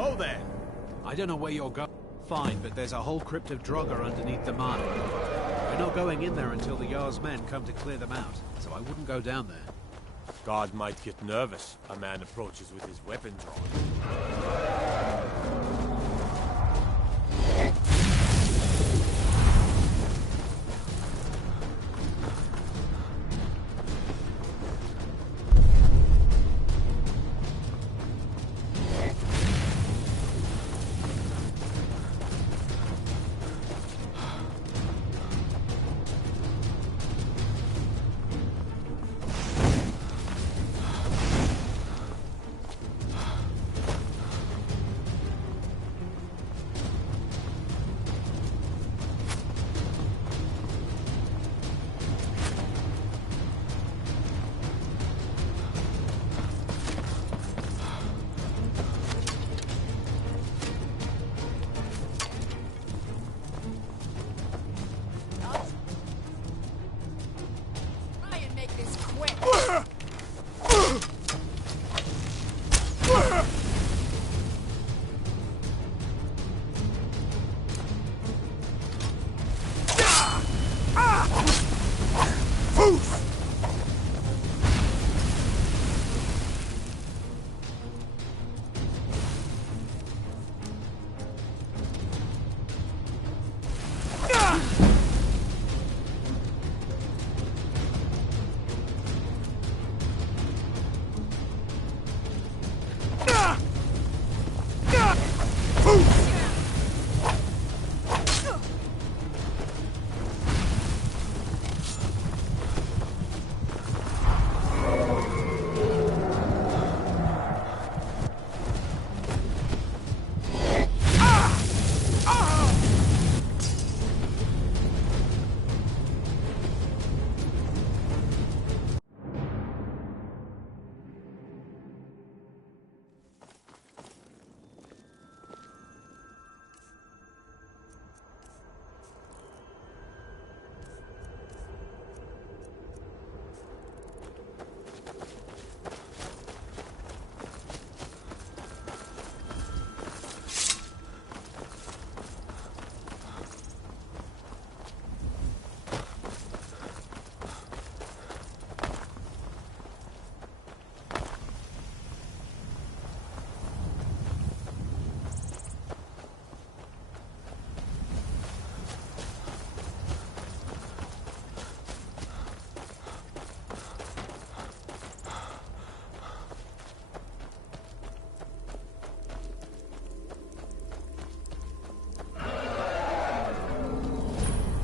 Whoa there! I don't know where you're going. Fine, but there's a whole crypt of Draugr underneath the mine. We're not going in there until the Jarl's men come to clear them out, so I wouldn't go down there. Guard might get nervous. A man approaches with his weapon drawn.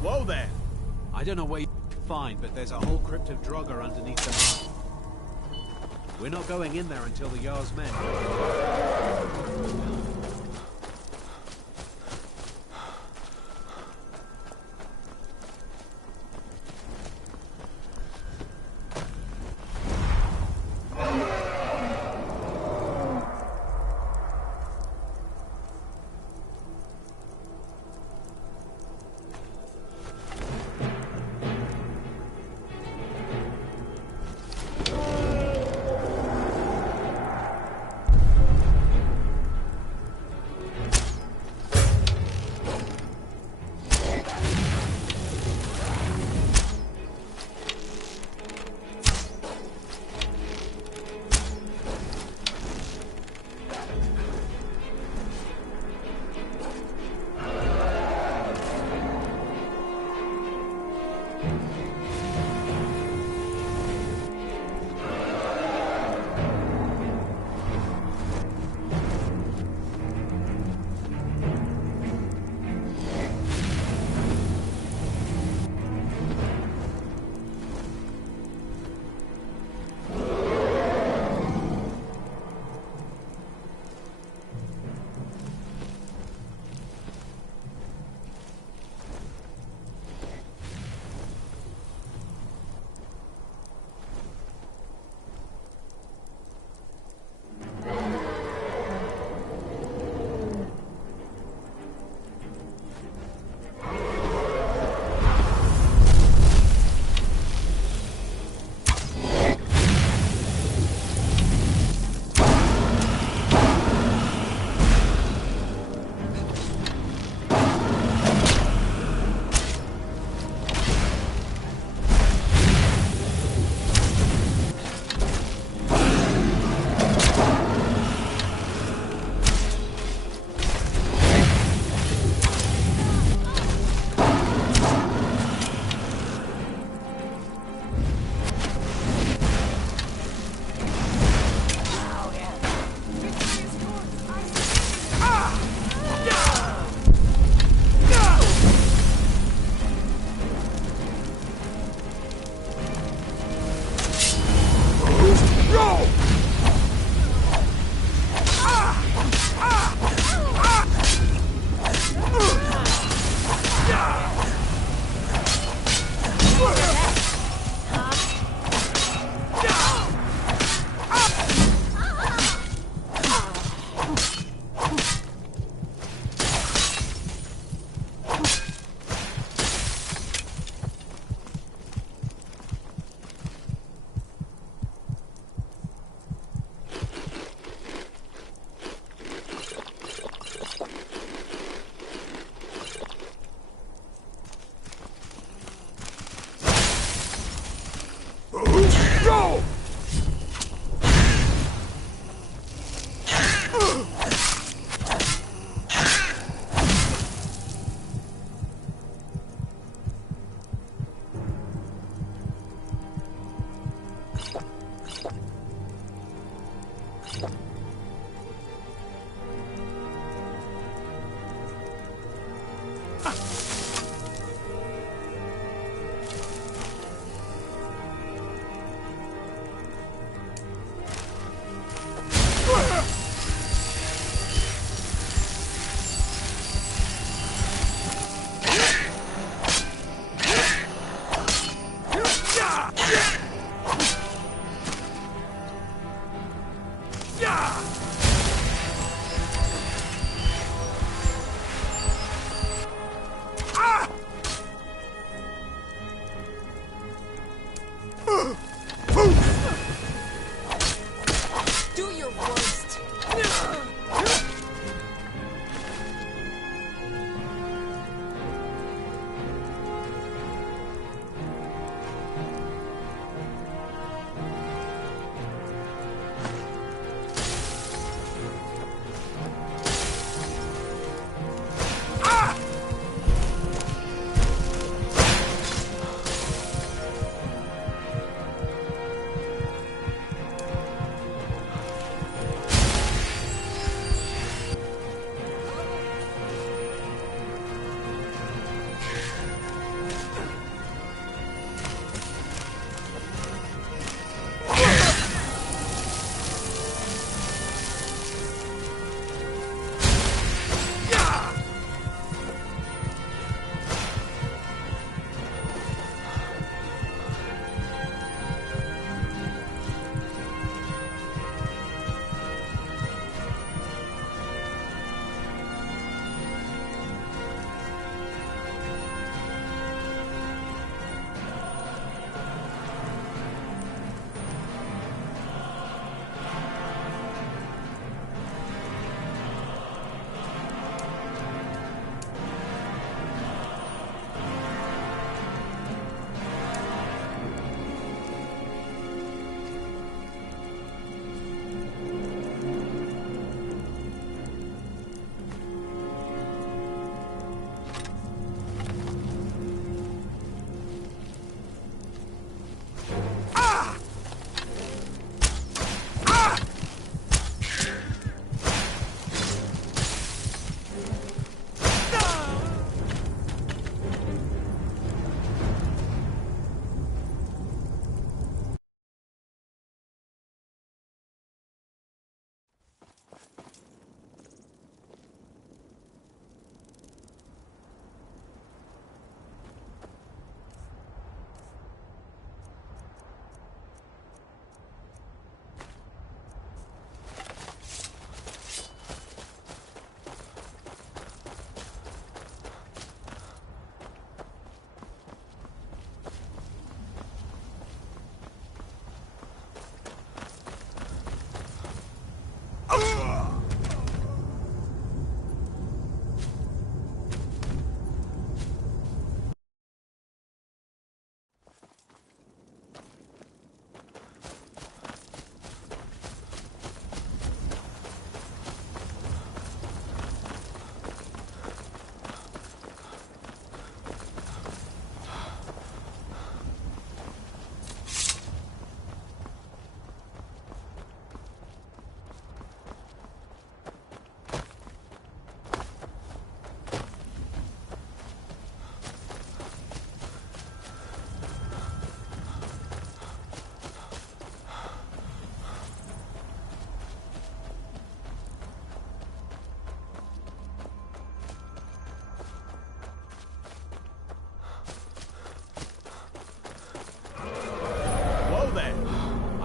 Whoa there! I don't know where you find, but there's a whole crypt of Draugr underneath the mine. We're not going in there until the Jarl's men. Do your worst.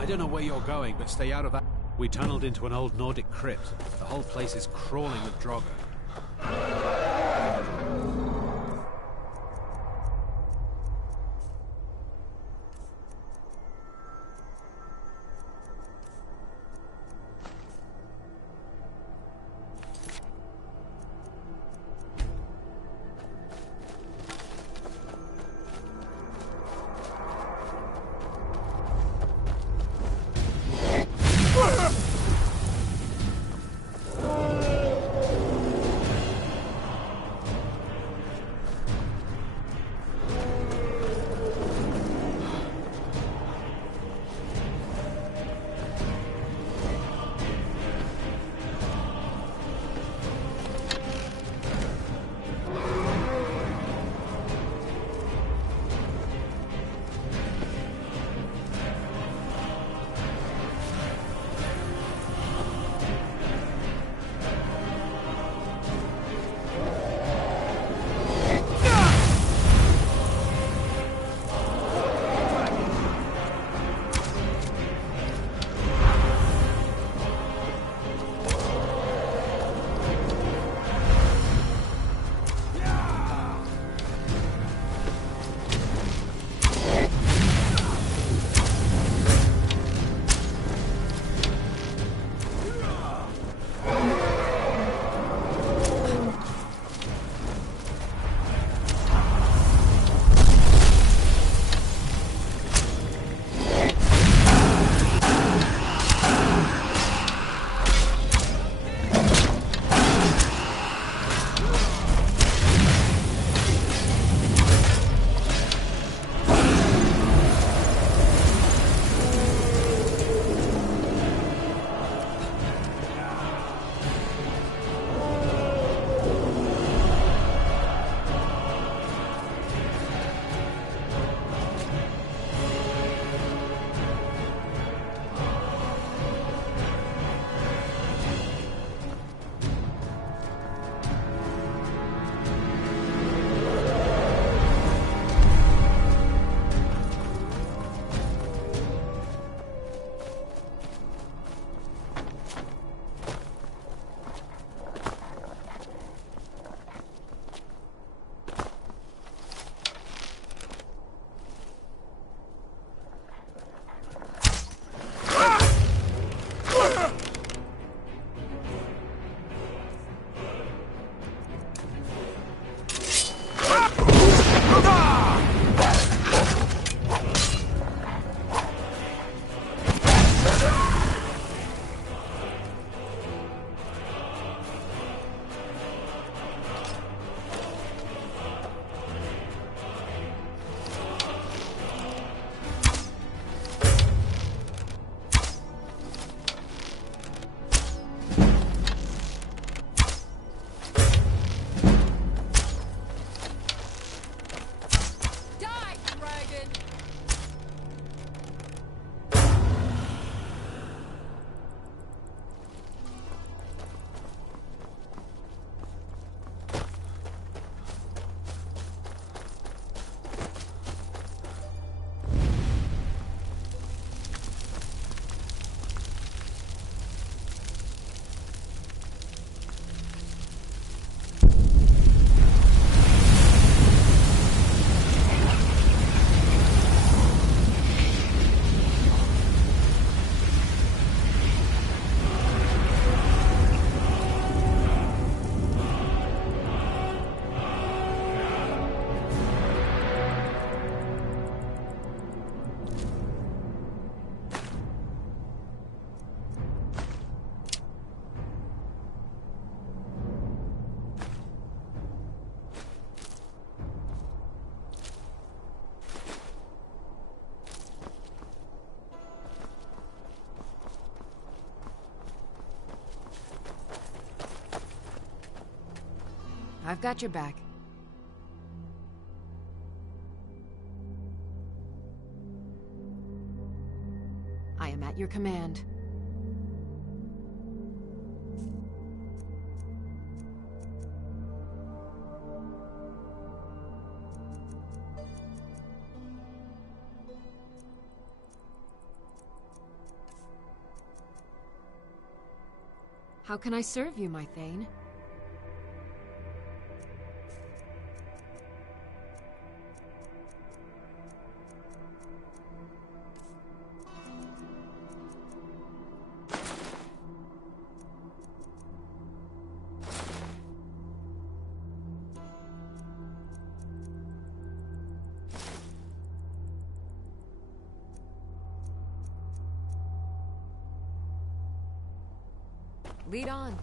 I don't know where you're going, but stay out of that. We tunneled into an old Nordic crypt. The whole place is crawling with Draugr. I've got your back. I am at your command. How can I serve you, my Thane? Lead on.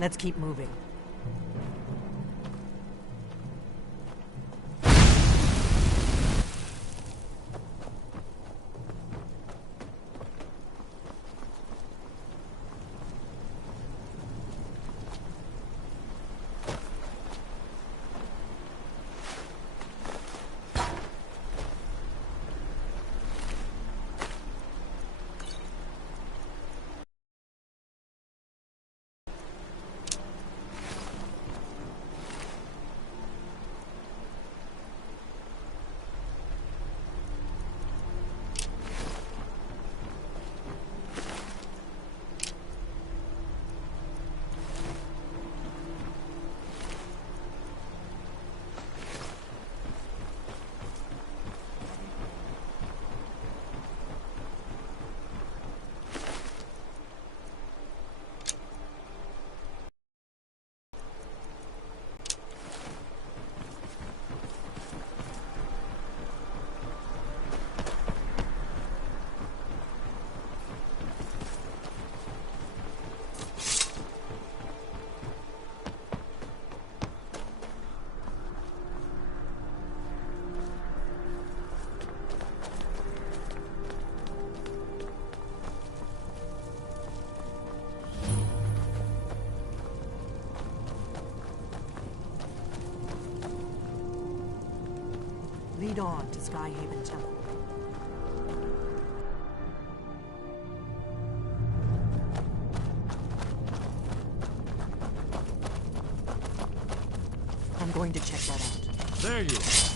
Let's keep moving. Lead on to Skyhaven Temple. I'm going to check that out. There you are.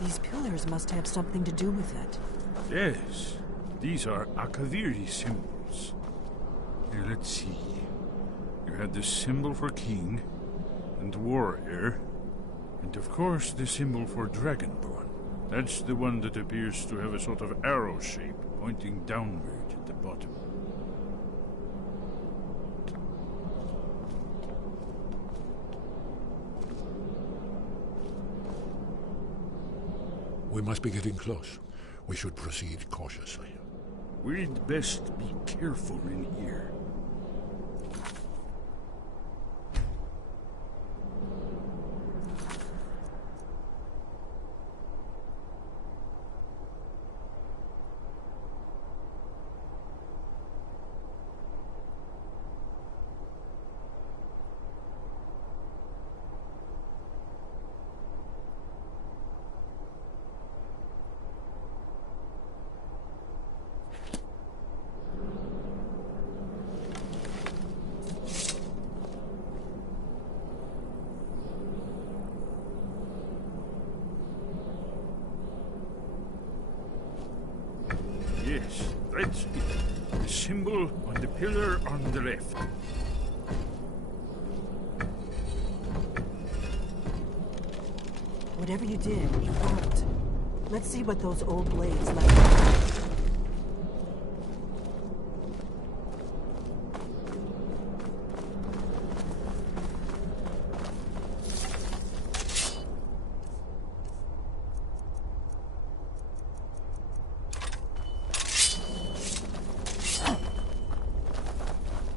These pillars must have something to do with it. Yes, these are Akaviri symbols. Here, let's see. You had the symbol for king, and warrior, and of course the symbol for dragonborn. That's the one that appears to have a sort of arrow shape pointing downward at the bottom. We must be getting close. We should proceed cautiously. We'd best be careful in here. pillar on the left. Whatever you did, it worked. Let's see what those old blades left.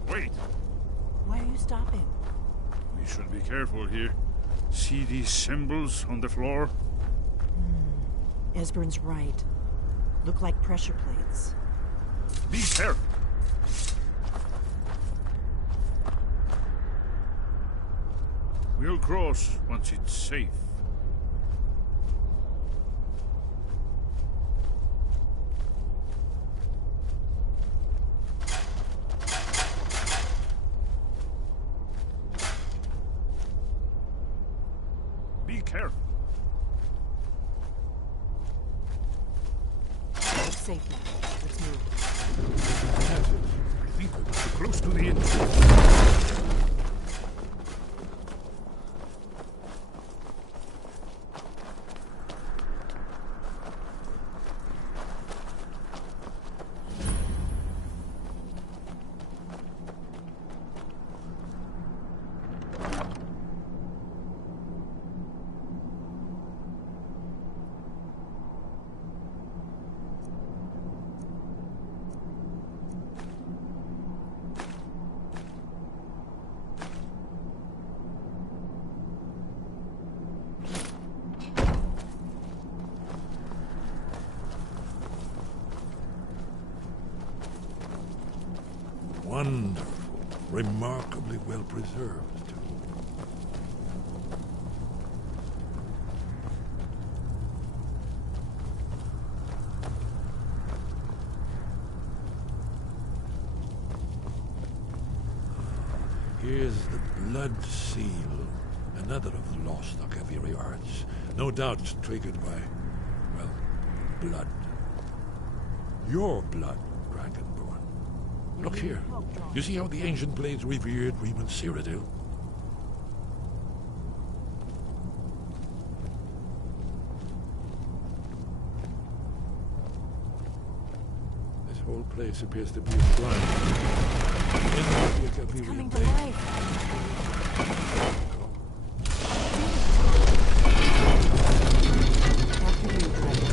Wait! Why are you stopping? We should be careful here. See these symbols on the floor? Esbern's right. Look like pressure plates. Be careful! We'll cross once it's safe. Be careful. It's safe now. Let's move. That's it. I think we're too close to the entrance. Wonderful. Remarkably well preserved, too. Here's the Blood Seal, another of the lost Akaviri arts. No doubt triggered by, well, blood. Your blood, Dragonborn. Look here. You see how the ancient blades revered Riemann Cyrodiil? This whole place appears to be a shrine. It's coming to life. After you, Dragon.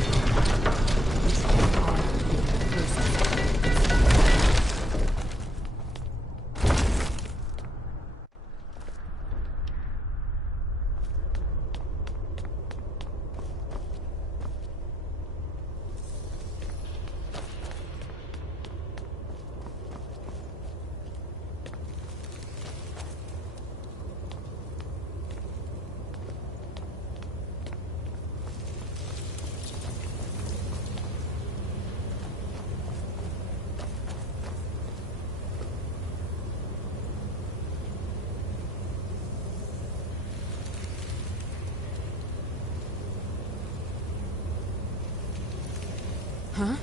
This is all the person. Huh?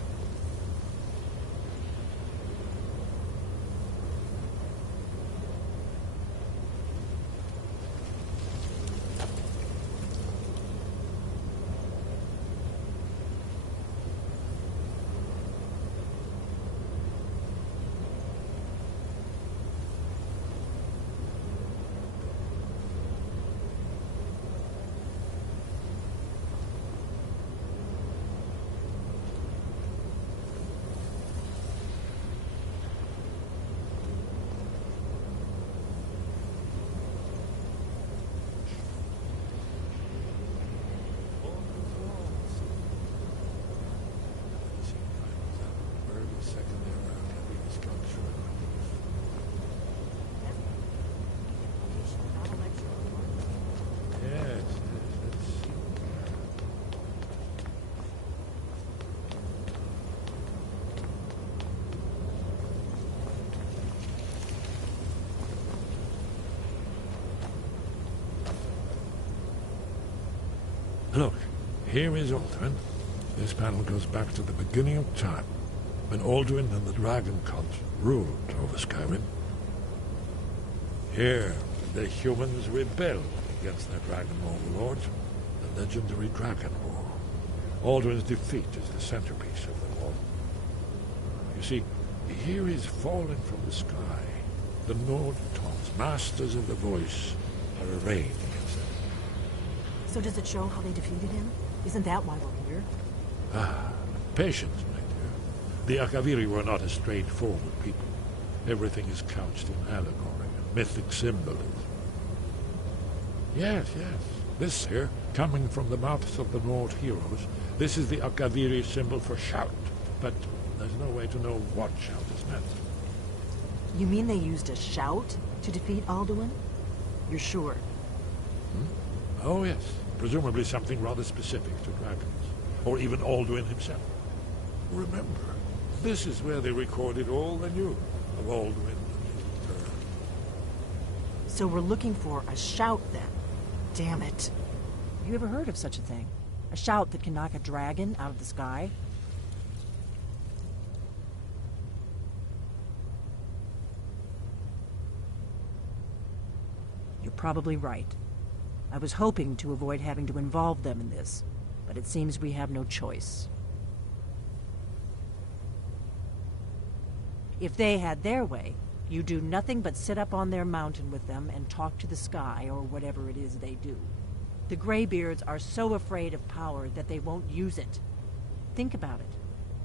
Look, here is Ulthuan. This panel goes back to the beginning of time. when Alduin and the Dragon Cult ruled over Skyrim. Here, the humans rebelled against their dragon overlord, the legendary Dragon War. Alduin's defeat is the centerpiece of the war. You see, here he's fallen from the sky. The Nord Toms, masters of the voice, are arrayed against him. So does it show how they defeated him? Isn't that why we're here? Patience, my dear. The Akaviri were not a straightforward people. Everything is couched in allegory and mythic symbolism. Yes. This here, coming from the mouths of the Nord heroes, this is the Akaviri symbol for shout. But there's no way to know what shout is meant. You mean they used a shout to defeat Alduin? You're sure? Oh, yes. Presumably something rather specific to dragons. Or even Alduin himself. Remember, this is where they recorded all they knew of Alduin and his birth. So we're looking for a shout then. Damn it. You ever heard of such a thing? A shout that can knock a dragon out of the sky? You're probably right. I was hoping to avoid having to involve them in this, but it seems we have no choice. If they had their way, you do nothing but sit up on their mountain with them and talk to the sky or whatever it is they do. The Greybeards are so afraid of power that they won't use it. Think about it.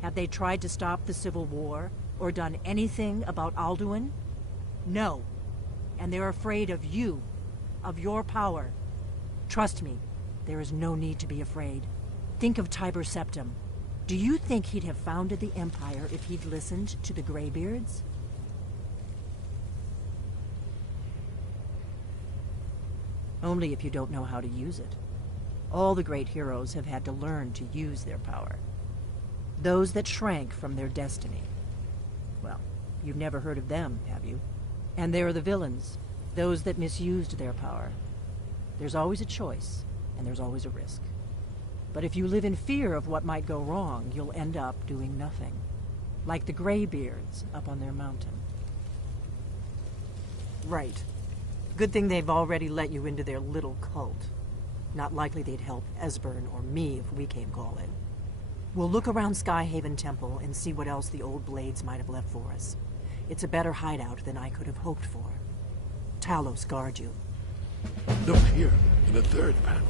Have they tried to stop the Civil War or done anything about Alduin? No. And they're afraid of you, of your power. Trust me, there is no need to be afraid. Think of Tiber Septim. Do you think he'd have founded the Empire if he'd listened to the Greybeards? Only if you don't know how to use it. All the great heroes have had to learn to use their power. Those that shrank from their destiny. Well, you've never heard of them, have you? And there are the villains, those that misused their power. There's always a choice, and there's always a risk. But if you live in fear of what might go wrong, you'll end up doing nothing. Like the Greybeards up on their mountain. Right. Good thing they've already let you into their little cult. Not likely they'd help Esbern or me if we came calling. We'll look around Skyhaven Temple and see what else the old Blades might have left for us. It's a better hideout than I could have hoped for. Talos guard you. Look here, in the third panel.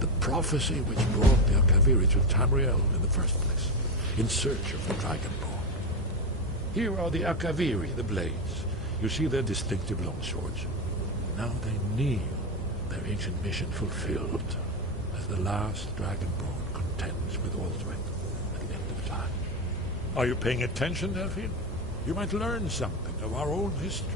The prophecy which brought the Akaviri to Tamriel in the first place, in search of the Dragonborn. Here are the Akaviri, the Blades. You see their distinctive longswords. Now they kneel, their ancient mission fulfilled, as the last Dragonborn contends with Alduin at the end of time. Are you paying attention, Delphine? You might learn something of our own history.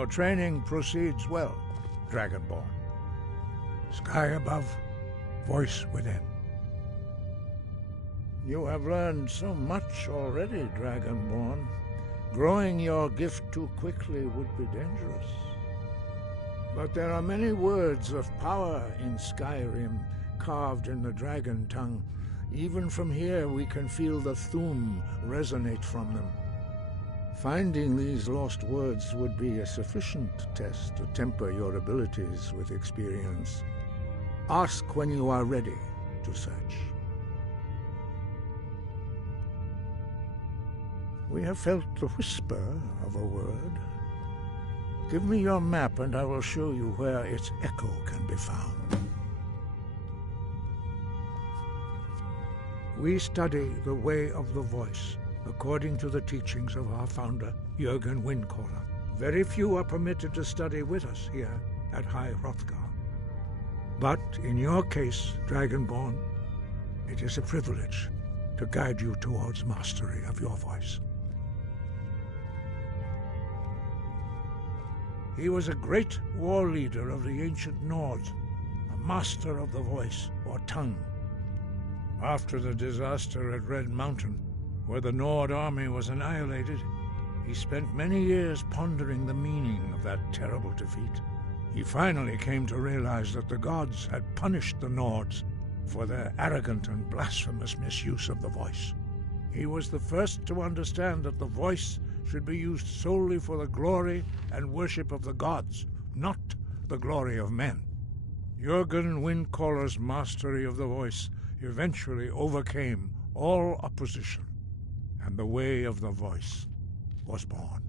Your training proceeds well, Dragonborn. Sky above, voice within. You have learned so much already, Dragonborn. Growing your gift too quickly would be dangerous. But there are many words of power in Skyrim, carved in the dragon tongue. Even from here we can feel the Thu'um resonate from them. Finding these lost words would be a sufficient test to temper your abilities with experience. Ask when you are ready to search. We have felt the whisper of a word. Give me your map and I will show you where its echo can be found. We study the way of the voice, according to the teachings of our founder, Jürgen Windcaller. Very few are permitted to study with us here at High Hrothgar. But in your case, Dragonborn, it is a privilege to guide you towards mastery of your voice. He was a great war leader of the ancient Nords, a master of the voice, or tongue. After the disaster at Red Mountain, where the Nord army was annihilated, he spent many years pondering the meaning of that terrible defeat. He finally came to realize that the gods had punished the Nords for their arrogant and blasphemous misuse of the voice. He was the first to understand that the voice should be used solely for the glory and worship of the gods, not the glory of men. Jürgen Windcaller's mastery of the voice eventually overcame all opposition, and the way of the voice was born.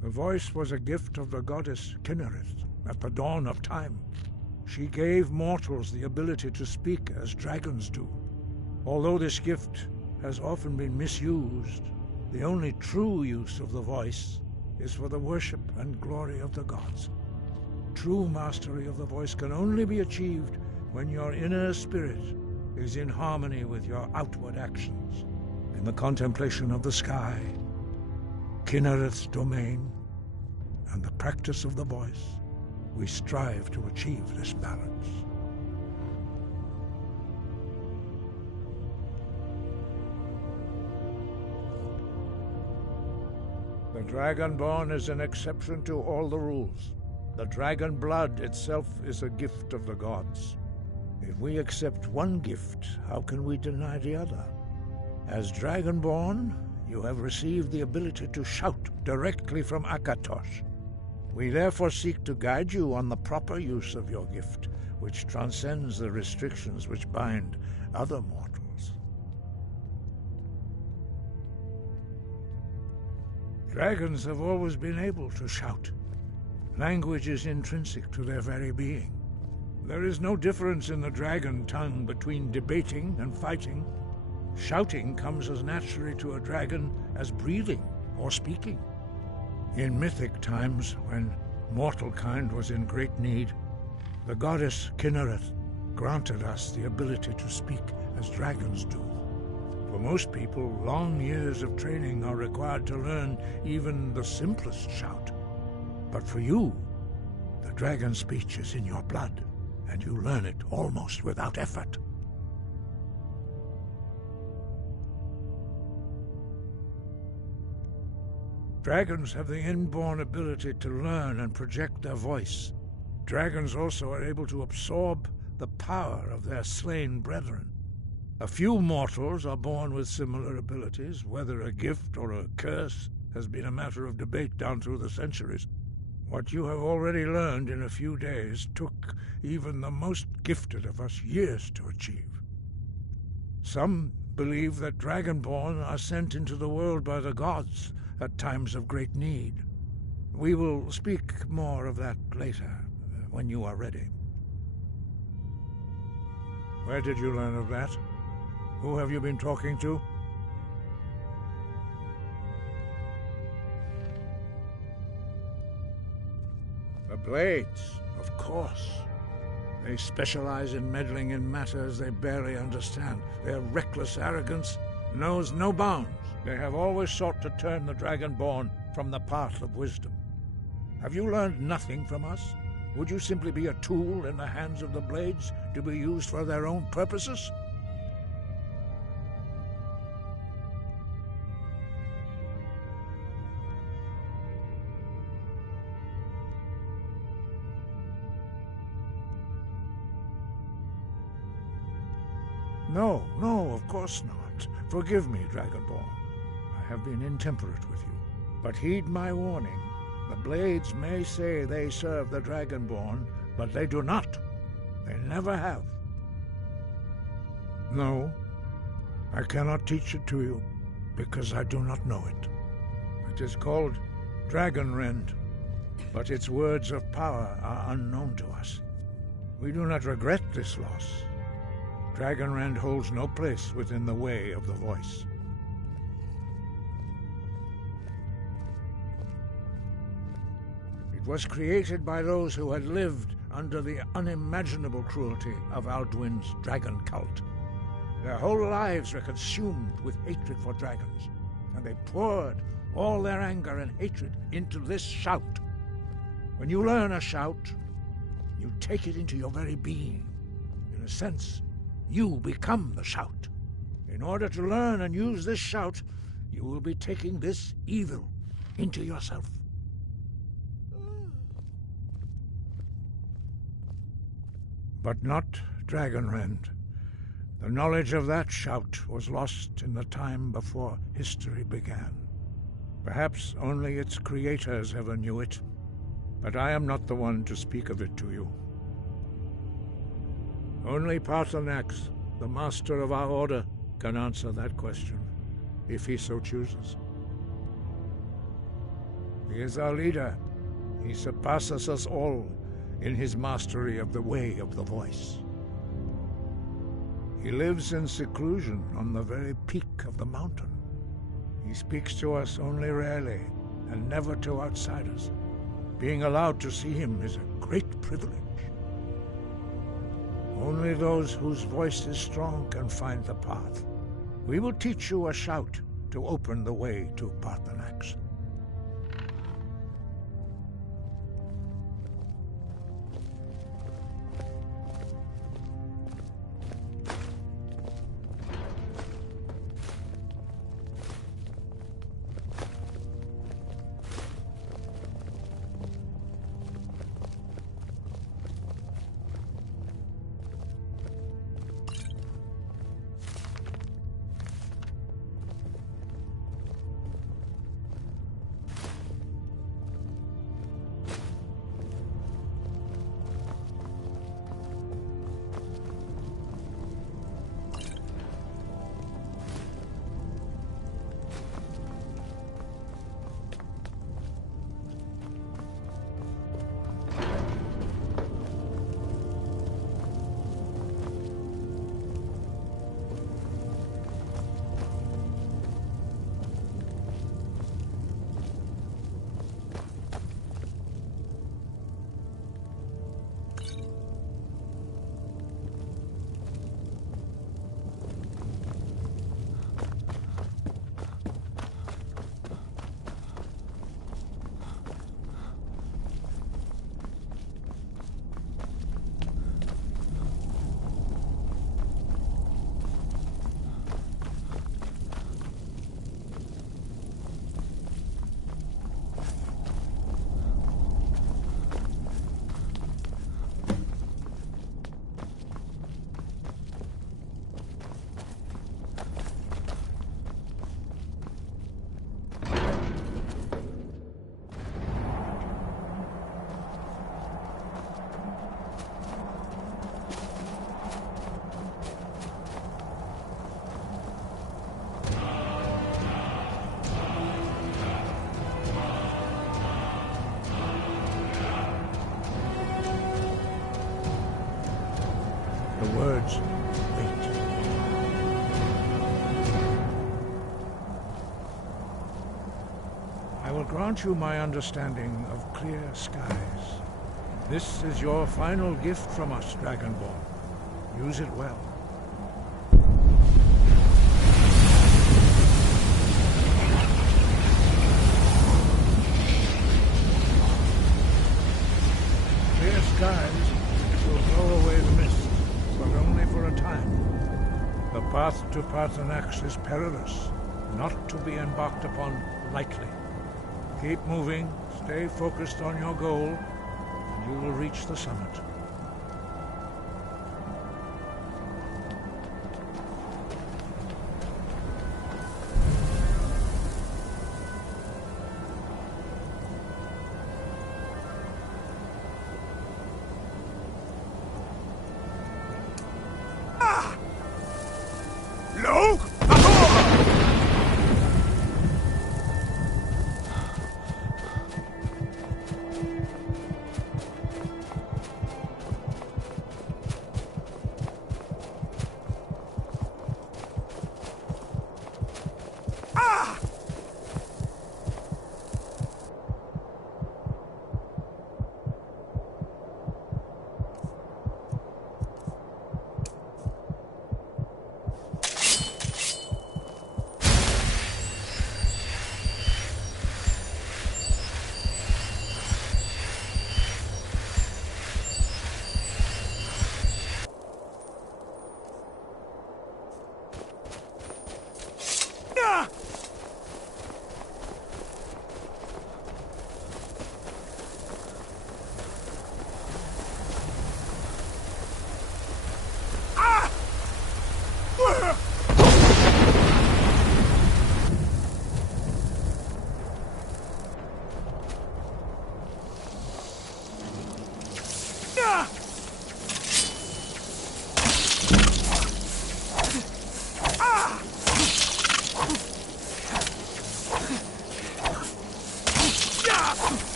The voice was a gift of the goddess Kynareth at the dawn of time. She gave mortals the ability to speak as dragons do. Although this gift has often been misused, the only true use of the voice is for the worship and glory of the gods. True mastery of the voice can only be achieved when your inner spirit is in harmony with your outward actions. In the contemplation of the sky, Kynareth's domain, and the practice of the voice, we strive to achieve this balance. The Dragonborn is an exception to all the rules. The dragon blood itself is a gift of the gods. If we accept one gift, how can we deny the other? As Dragonborn, you have received the ability to shout directly from Akatosh. We therefore seek to guide you on the proper use of your gift, which transcends the restrictions which bind other mortals. Dragons have always been able to shout. Language is intrinsic to their very being. There is no difference in the dragon tongue between debating and fighting. Shouting comes as naturally to a dragon as breathing or speaking. In mythic times, when mortal kind was in great need, the goddess Kynareth granted us the ability to speak as dragons do. For most people, long years of training are required to learn even the simplest shout. But for you, the dragon speech is in your blood, and you learn it almost without effort. Dragons have the inborn ability to learn and project their voice. Dragons also are able to absorb the power of their slain brethren. A few mortals are born with similar abilities. Whether a gift or a curse has been a matter of debate down through the centuries. What you have already learned in a few days took even the most gifted of us years to achieve. Some believe that Dragonborn are sent into the world by the gods at times of great need. We will speak more of that later, when you are ready. Where did you learn of that? Who have you been talking to? The Blades, of course. They specialize in meddling in matters they barely understand. Their reckless arrogance knows no bounds. They have always sought to turn the Dragonborn from the path of wisdom. Have you learned nothing from us? Would you simply be a tool in the hands of the Blades to be used for their own purposes? No, of course not. Forgive me, Dragonborn. I have been intemperate with you. But heed my warning. The Blades may say they serve the Dragonborn, but they do not. They never have. No, I cannot teach it to you, because I do not know it. It is called Dragonrend, but its words of power are unknown to us. We do not regret this loss. Dragonrend holds no place within the way of the voice. It was created by those who had lived under the unimaginable cruelty of Alduin's dragon cult. Their whole lives were consumed with hatred for dragons, and they poured all their anger and hatred into this shout. When you learn a shout, you take it into your very being. In a sense, you become the shout. In order to learn and use this shout, you will be taking this evil into yourself. But not Dragonrend. The knowledge of that shout was lost in the time before history began. Perhaps only its creators ever knew it, but I am not the one to speak of it to you. Only Paarthurnax, the master of our order, can answer that question, if he so chooses. He is our leader. He surpasses us all in his mastery of the way of the voice. He lives in seclusion on the very peak of the mountain. He speaks to us only rarely, and never to outsiders. Being allowed to see him is a great privilege. Only those whose voice is strong can find the path. We will teach you a shout to open the way to Paarthurnax. Words wait. I will grant you my understanding of clear skies. This is your final gift from us, Dragonborn. Use it well. The path to Paarthurnax is perilous, not to be embarked upon lightly. Keep moving, stay focused on your goal, and you will reach the summit.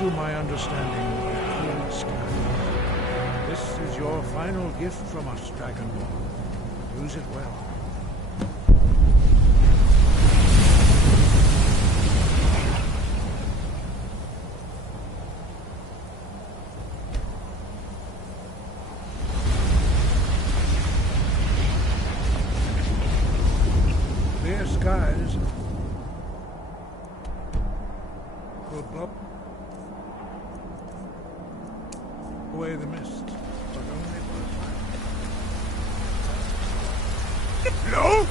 To my understanding of the clear sky. This is your final gift from us, Dragonborn. Use it well. Clear skies could blow away the mist, but only for a time. No!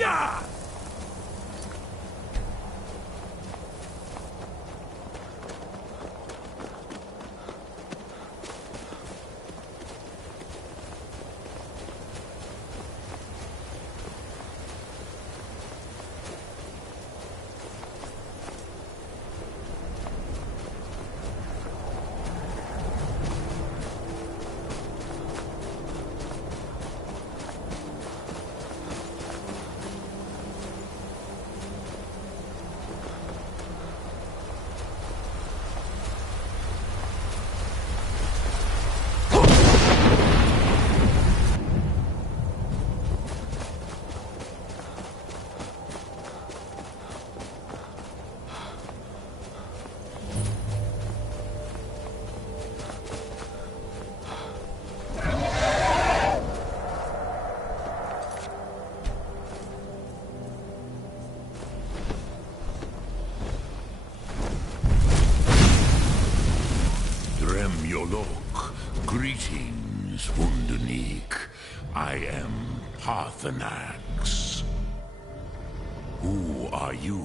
Yeah! Dremyolok, greetings, Wunderneek. I am Paarthurnax. Who are you?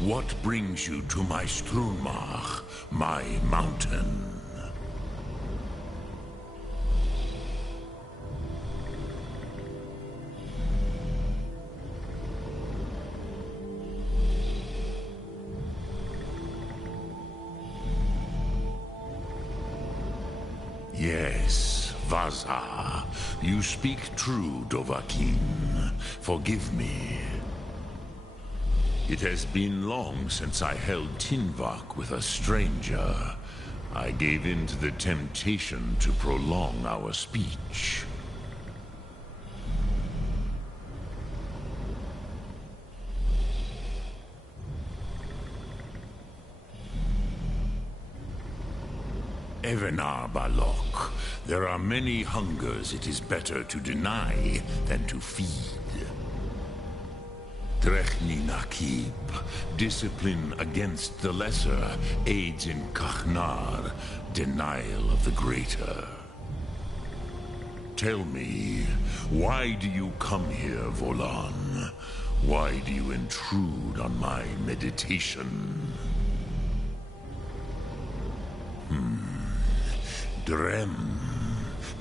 What brings you to my Strunmach, my mountain? Yes, Vaza. You speak true, Dovahkiin. Forgive me. It has been long since I held Tinvak with a stranger. I gave in to the temptation to prolong our speech. Evenar Balok, there are many hungers it is better to deny than to feed. Drechni Nakib, discipline against the lesser aids in Kachnar, denial of the greater. Tell me, why do you come here, Volan? Why do you intrude on my meditation? Drem,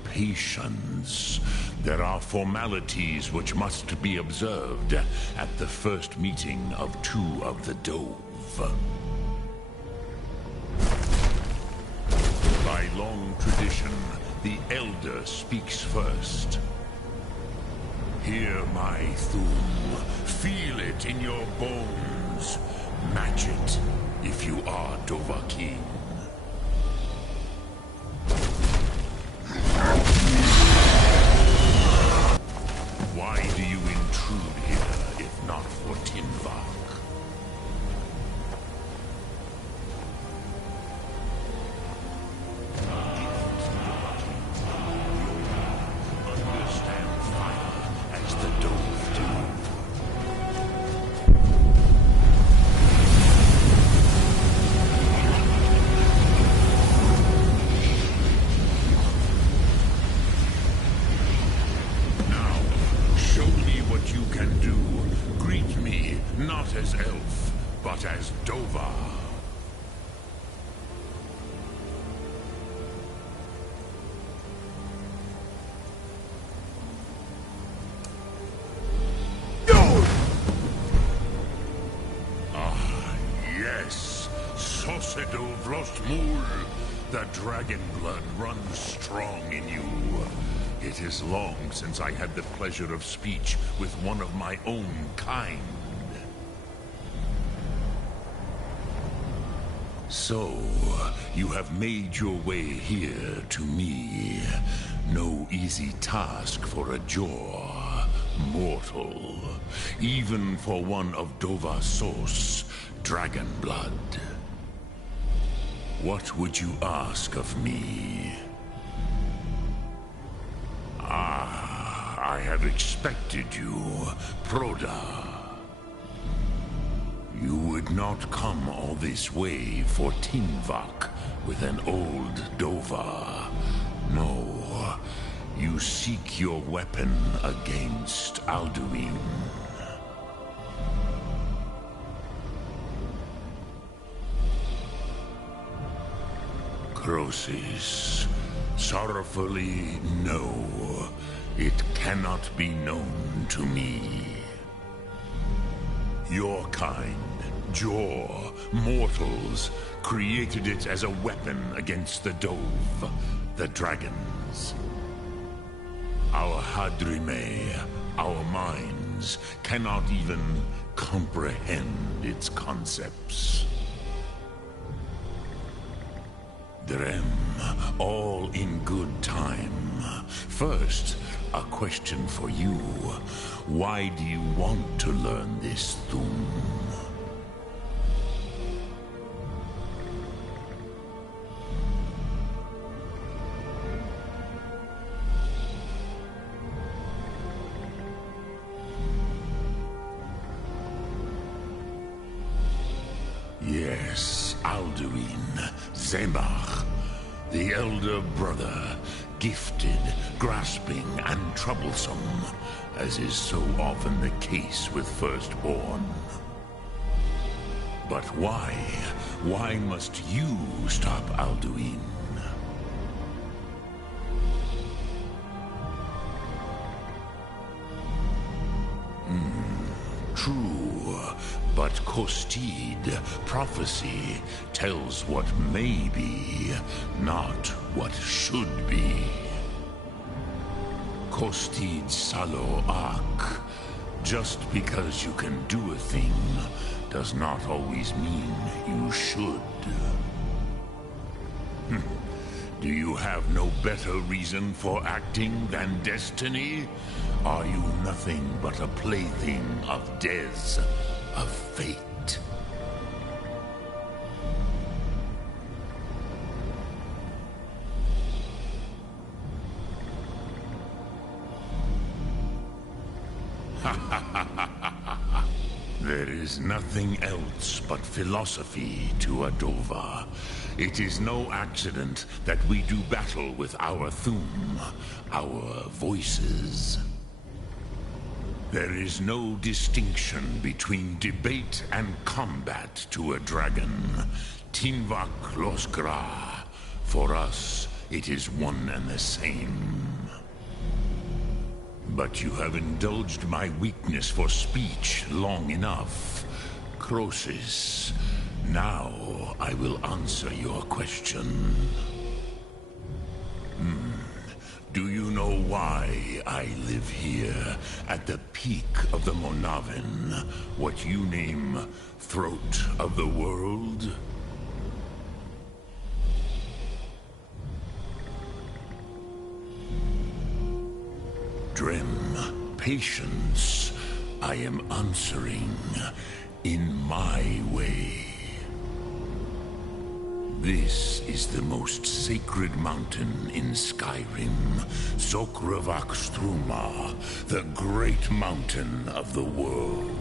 patience. There are formalities which must be observed at the first meeting of two of the Dove. By long tradition, the Elder speaks first. Hear my Thum. Feel it in your bones. Match it if you are Dovahkiin. Why do you intrude here, if not for Tinvak? Understand fire as the Dove do. You can do. Greet me, not as elf, but as Dova. Ah, yes. Sosedo Vrostmul. The dragon blood runs strong in you. It is long since I had the pleasure of speech with one of my own kind. So, you have made your way here to me. No easy task for a Jor, mortal. Even for one of Dova Sos, dragon blood. What would you ask of me? I have expected you, Proda. You would not come all this way for Tinvak with an old Dova. No, you seek your weapon against Alduin. Croesus, sorrowfully, no. It cannot be known to me. Your kind, Jor, mortals, created it as a weapon against the Dove, the dragons. Our Hadrime, our minds, cannot even comprehend its concepts. Drem, all in good time. First, a question for you. Why do you want to learn this Thu'um? Yes, Alduin, Zemach, the elder brother, gifted, grasping, and troublesome, as is so often the case with Firstborn. But why? Why must you stop Alduin? True, but Kostid, prophecy, tells what may be, not what should be. Kostid Salo Ak. Just because you can do a thing does not always mean you should. Do you have no better reason for acting than destiny? Are you nothing but a plaything of Dez, of fate? There is nothing else but philosophy to Adova. It is no accident that we do battle with our Thu'um, our voices. There is no distinction between debate and combat to a dragon. Tinvak Losgra. For us, it is one and the same. But you have indulged my weakness for speech long enough. Croesus, now I will answer your question. Do you know why I live here, at the peak of the Monavin, what you name Throat of the World? Drem, patience. I am answering in my way. This is the most sacred mountain in Skyrim, Sokravak Struma, the great mountain of the world.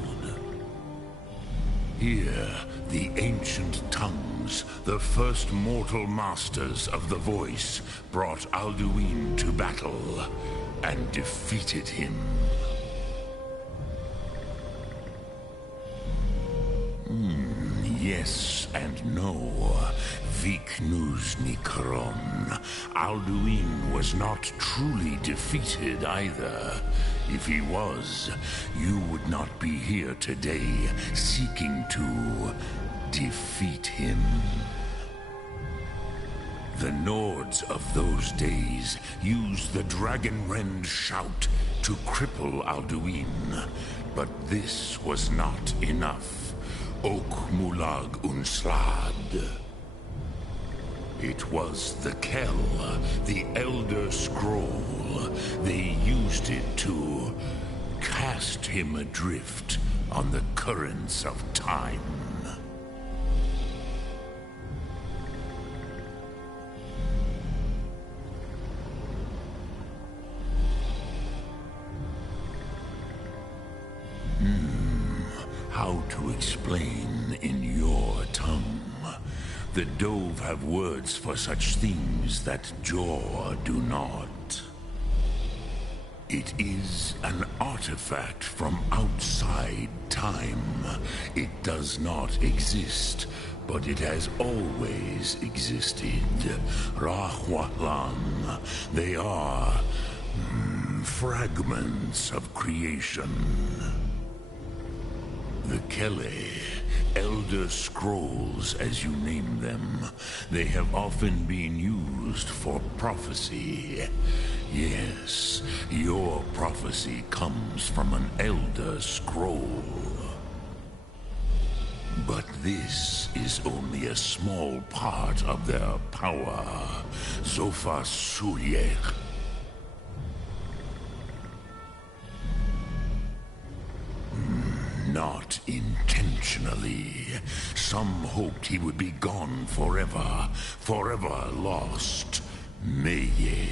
Here, the ancient tongues, the first mortal masters of the voice, brought Alduin to battle and defeated him. Yes and no. Viknus Nikron. Alduin was not truly defeated either. If he was, you would not be here today seeking to defeat him. The Nords of those days used the Dragonrend shout to cripple Alduin, but this was not enough. Ok Mulag Unslad. It was the Kell, the Elder Scroll. They used it to cast him adrift on the currents of time. How to explain in your tongue? The Dove have words for such things that Jor do not. It is an artifact from outside time. time. It does not exist, but it has always existed. Rahwalan. They are fragments of creation. The Kele, Elder Scrolls as you name them, they have often been used for prophecy. Yes, your prophecy comes from an Elder Scroll. But this is only a small part of their power. Zofa Suryek. Not intentionally. Some hoped he would be gone forever, forever lost. Meye.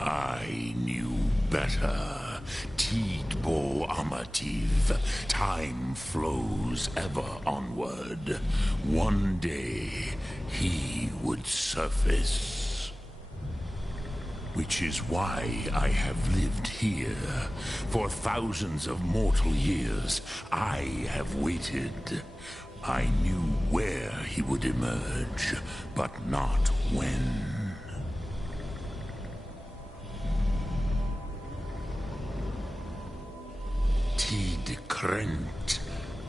I knew better. Tidbo Amativ. Time flows ever onward. One day, he would surface. Which is why I have lived here. For thousands of mortal years, I have waited. I knew where he would emerge, but not when. Tid Krent.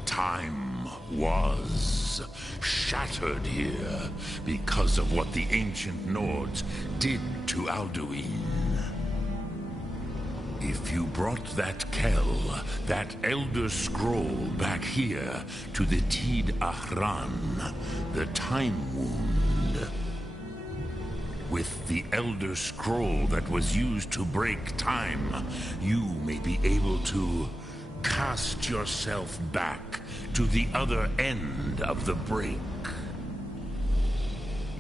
Time was shattered here because of what the ancient Nords did to Alduin. If you brought that Kell, that Elder Scroll back here to the Tid Ahran, the Time Wound, with the Elder Scroll that was used to break time, you may be able to cast yourself back to the other end of the break.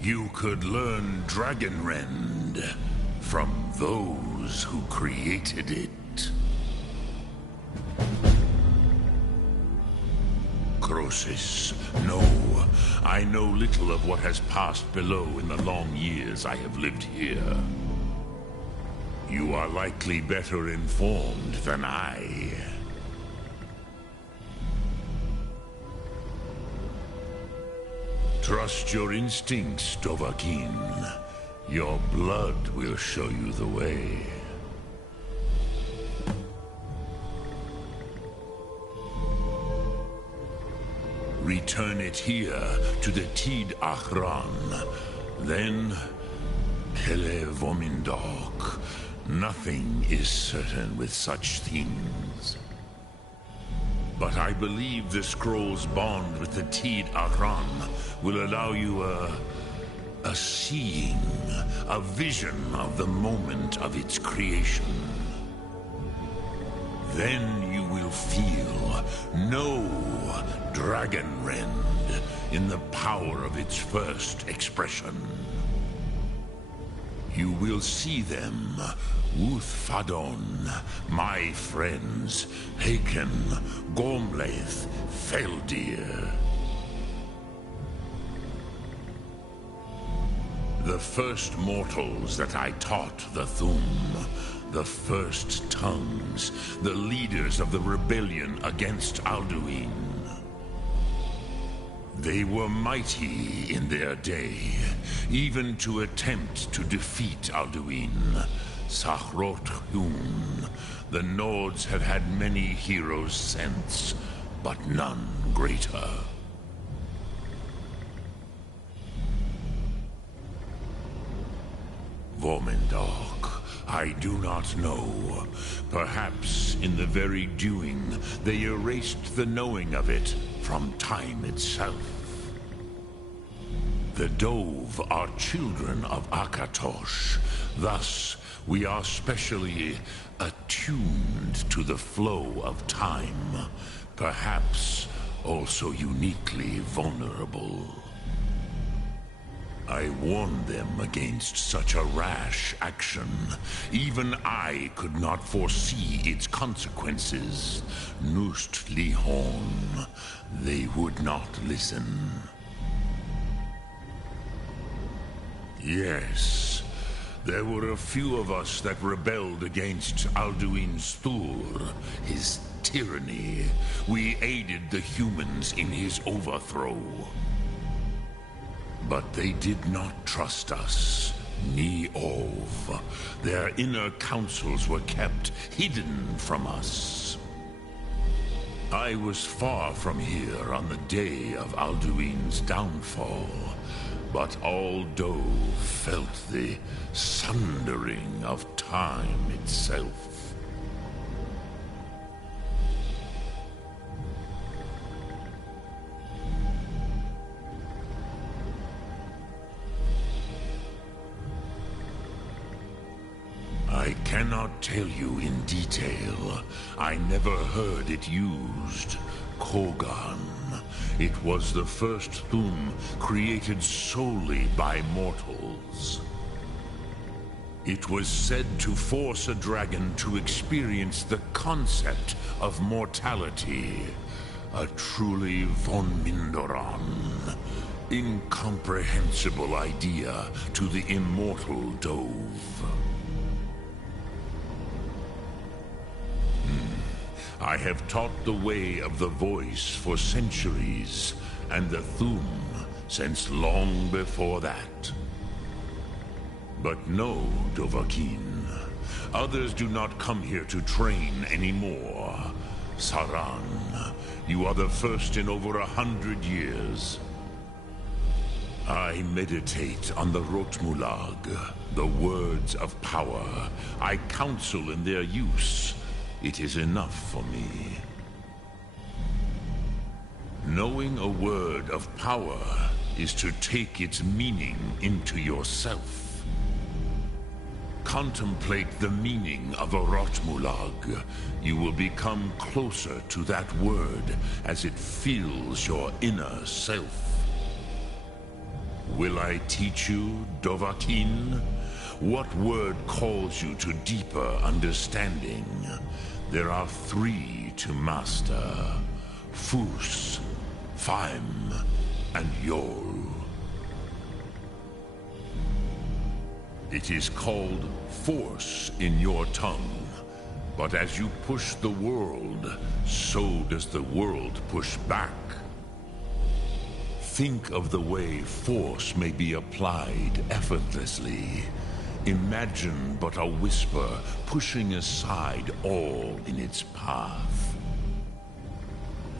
You could learn Dragonrend from those who created it. Croesus, no. I know little of what has passed below in the long years I have lived here. You are likely better informed than I. Trust your instincts, Dovahkiin. Your blood will show you the way. Return it here to the Tid Ahran. Then, Kele Vomindok. Nothing is certain with such things. But I believe the scroll's bond with the Tid Ahran will allow you a seeing, a vision of the moment of its creation. Then you will feel, know Dragonrend in the power of its first expression. You will see them, Uthfadon, my friends, Haken, Gormlaith, Feldir. The first mortals that I taught the Thum, the first tongues, the leaders of the rebellion against Alduin. They were mighty in their day, even to attempt to defeat Alduin. Sahrot Hun. The Nords have had many heroes since, but none greater. Vomindok, I do not know. Perhaps in the very doing, they erased the knowing of it from time itself. The Dove are children of Akatosh. Thus, we are specially attuned to the flow of time. Perhaps also uniquely vulnerable. I warned them against such a rash action. Even I could not foresee its consequences. Nust Lihon, they would not listen. Yes, there were a few of us that rebelled against Alduin Stur, his tyranny. We aided the humans in his overthrow. But they did not trust us. Ni Ov. Their inner councils were kept hidden from us. I was far from here on the day of Alduin's downfall, but all Dove felt the sundering of time itself. I cannot tell you in detail. I never heard it used. Kogan. It was the first Thum created solely by mortals. It was said to force a dragon to experience the concept of mortality. A truly von Mindoran. Incomprehensible idea to the immortal Dove. I have taught the way of the voice for centuries, and the Thum since long before that. But no, Dovahkiin. Others do not come here to train anymore. Saran, you are the first in over 100 years. I meditate on the Rotmulag, the words of power. I counsel in their use. It is enough for me. Knowing a word of power is to take its meaning into yourself. Contemplate the meaning of a Rotmulag. You will become closer to that word as it fills your inner self. Will I teach you, Dovahkiin? What word calls you to deeper understanding? There are 3 to master. Fus, Faim, and Yol. It is called force in your tongue. But as you push the world, so does the world push back. Think of the way force may be applied effortlessly. Imagine but a whisper pushing aside all in its path.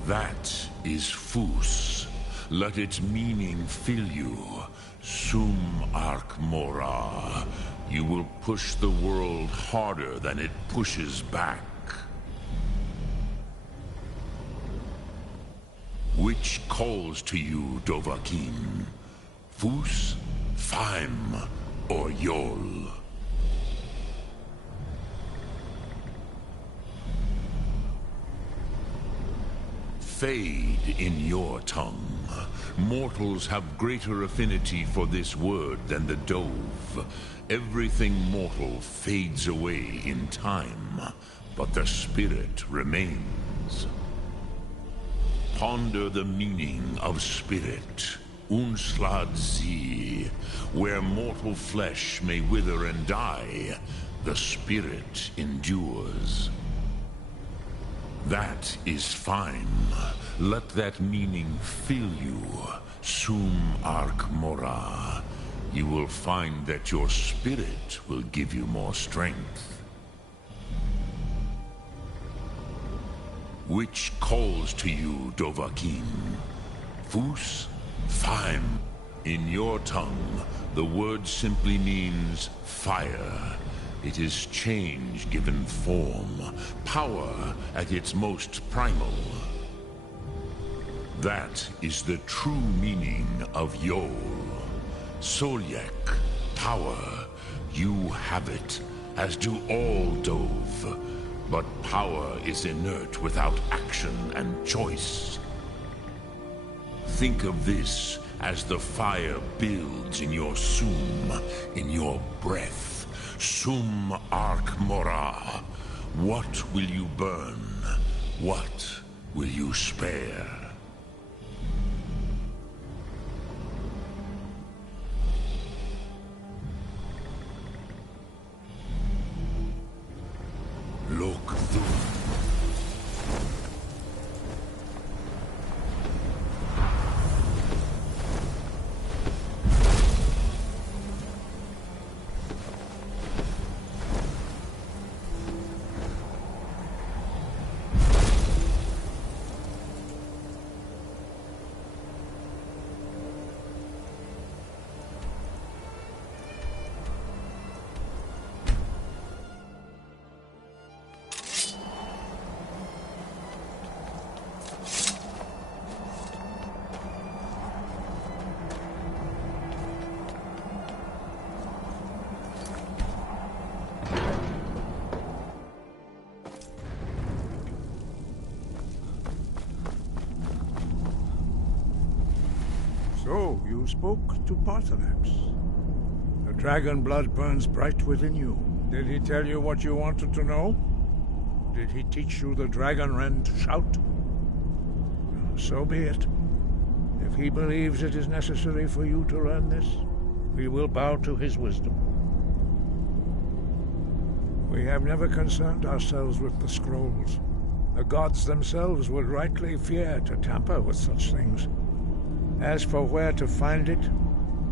That is Fus. Let its meaning fill you. Sum Ark Mora. You will push the world harder than it pushes back. Which calls to you, Dovahkiin? Fus, Faim, or Yol? Fade in your tongue. Mortals have greater affinity for this word than the Dove. Everything mortal fades away in time, but the spirit remains. Ponder the meaning of spirit. Unslad Zi. Where mortal flesh may wither and die, the spirit endures. That is fine. Let that meaning fill you. Sum Ark Mora. You will find that your spirit will give you more strength. Which calls to you, Dovahkiin? Fus, Faim. In your tongue, the word simply means fire. It is change given form, power at its most primal. That is the true meaning of Yol. Solyek, power. You have it, as do all Dove. But power is inert without action and choice. Think of this as the fire builds in your sum, in your breath. Sum Ark Mora. What will you burn? What will you spare? Lok Thum. So, you spoke to Paarthurnax. The dragon blood burns bright within you. Did he tell you what you wanted to know? Did he teach you the dragon rend shout? So be it. If he believes it is necessary for you to learn this, we will bow to his wisdom. We have never concerned ourselves with the scrolls. The gods themselves would rightly fear to tamper with such things. As for where to find it,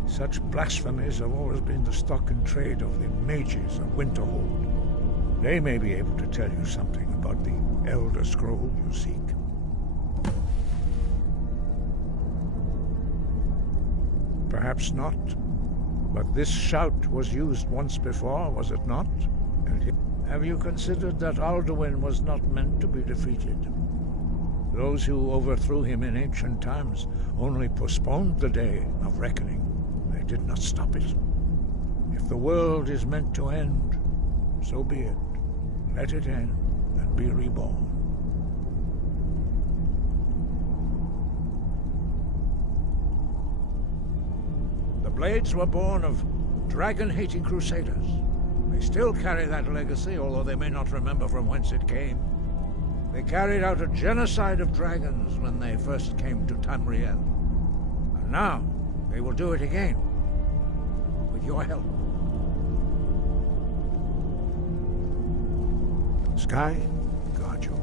such blasphemies have always been the stock and trade of the mages of Winterhold. They may be able to tell you something about the Elder Scroll you seek. Perhaps not, but this shout was used once before, was it not? And have you considered that Alduin was not meant to be defeated? Those who overthrew him in ancient times only postponed the day of reckoning. They did not stop it. If the world is meant to end, so be it. Let it end and be reborn. The Blades were born of dragon-hating crusaders. They still carry that legacy, although they may not remember from whence it came. They carried out a genocide of dragons when they first came to Tamriel. And now, they will do it again. With your help. Sky, guard you.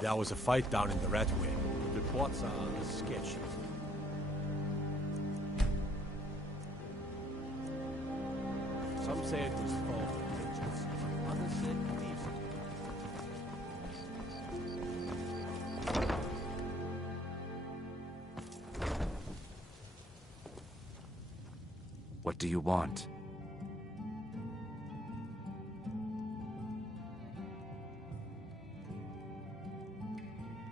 There was a fight down in the Ratway. Reports are sketchy. Some say it was false religions. Others said thieves. What do you want?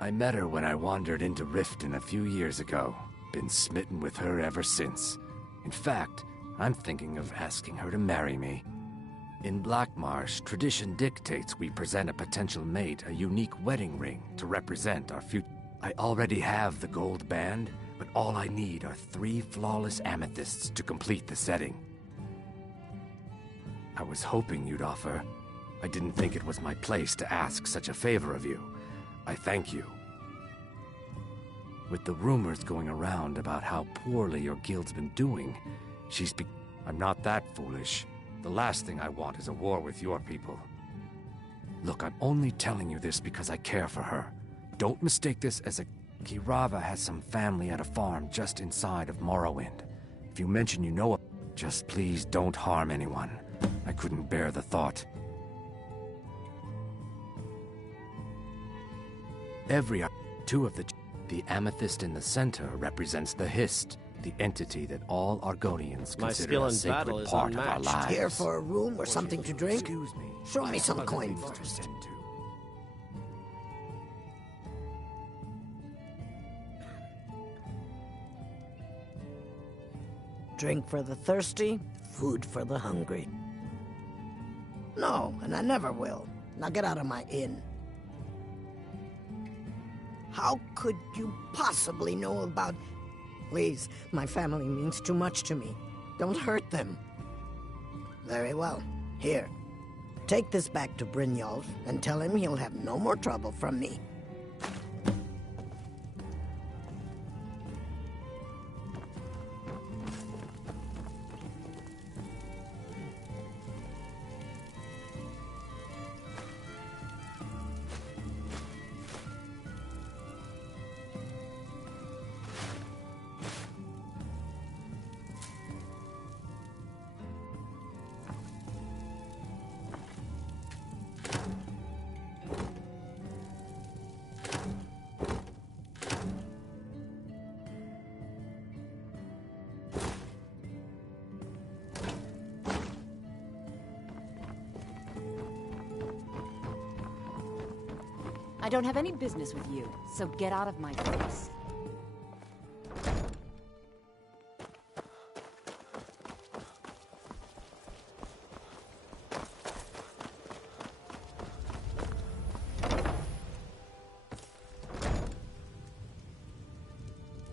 I met her when I wandered into Riften a few years ago. Been smitten with her ever since. In fact, I'm thinking of asking her to marry me. In Blackmarsh, tradition dictates we present a potential mate a unique wedding ring to represent our future. I already have the gold band, but all I need are 3 flawless amethysts to complete the setting. I was hoping you'd offer. I didn't think it was my place to ask such a favor of you. I thank you. With the rumors going around about how poorly your guild's been doing, I'm not that foolish. The last thing I want is a war with your people. Look, I'm only telling you this because I care for her. Don't mistake this as a... Kirava has some family at a farm just inside of Morrowind. If you mention you know... Just please don't harm anyone. I couldn't bear the thought. Two of the amethyst in the center represents the Hist, the entity that all Argonians consider a sacred part of our lives. Here for a room or something to drink? Excuse me. Show me some coin first. Drink for the thirsty, food for the hungry. No, and I never will. Now get out of my inn. How could you possibly know about... Please, my family means too much to me. Don't hurt them. Very well. Here. Take this back to Brynjolf and tell him he'll have no more trouble from me. I don't have any business with you, so get out of my face.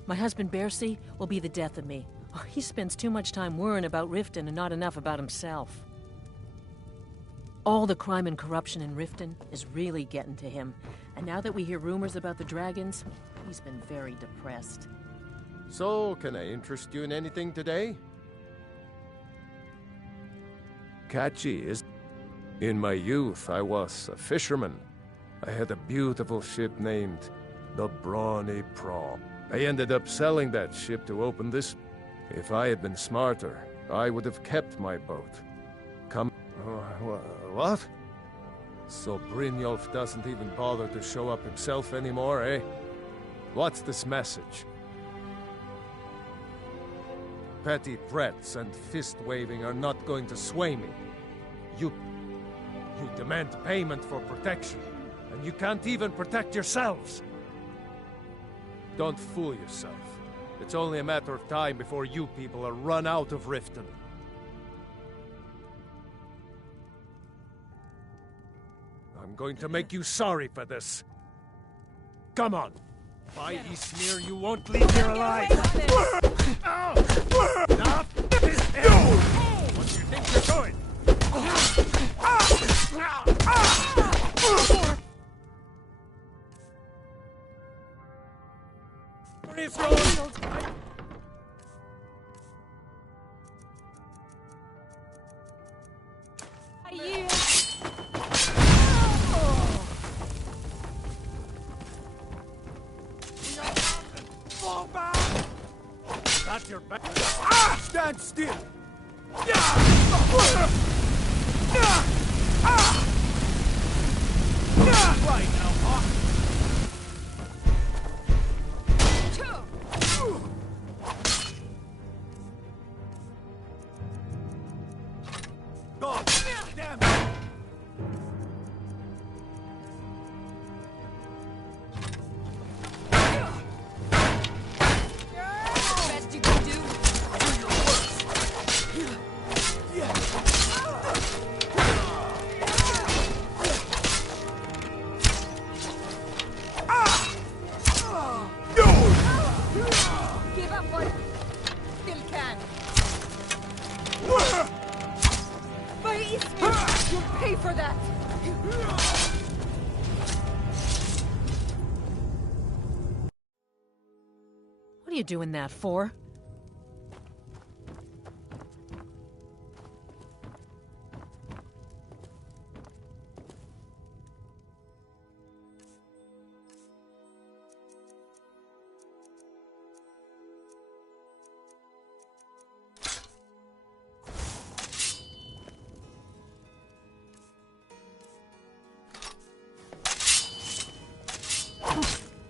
My husband Bercy will be the death of me. Oh, he spends too much time worrying about Riften and not enough about himself. All the crime and corruption in Riften is really getting to him. And now that we hear rumors about the dragons, he's been very depressed. So, can I interest you in anything today? Catchy, is... In my youth, I was a fisherman. I had a beautiful ship named the Brawny Praw. I ended up selling that ship to open this. If I had been smarter, I would have kept my boat. Come... What? So Brynjolf doesn't even bother to show up himself anymore, eh? What's this message? Petty threats and fist-waving are not going to sway me. You demand payment for protection, and you can't even protect yourselves. Don't fool yourself. It's only a matter of time before you people are run out of Riften. I'm going to make you sorry for this. Come on. By Ysmir, you won't leave here alive. Enough is enough. What do you think you're doing? It's going. I yield. Fall back! That's your back. Stand still! Right now, Hawk! God damn it! Best you can do. for that! What are you doing that for?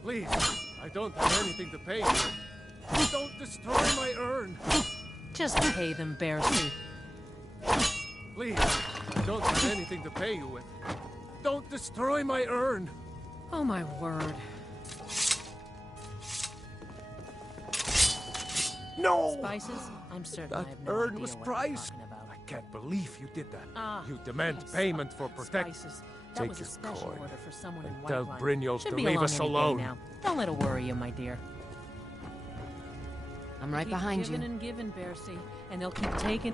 Please, I don't have anything to pay you. Don't destroy my urn. Just pay them, Bercy. Please, I don't have anything to pay you with. Don't destroy my urn. Oh my word. No! Spices? I'm certain That I have no urn idea was what priced. you're talking about. I can't believe you did that. Ah, You demand yes. payment for protection. Spices. That Take was a your special coin. order for someone in Tell Whiteline. Brynjolf Should to be leave along us any day alone. now. Don't let it worry you, my dear. I'm right Keep behind giving you. and giving, Bercy, and they'll keep taking.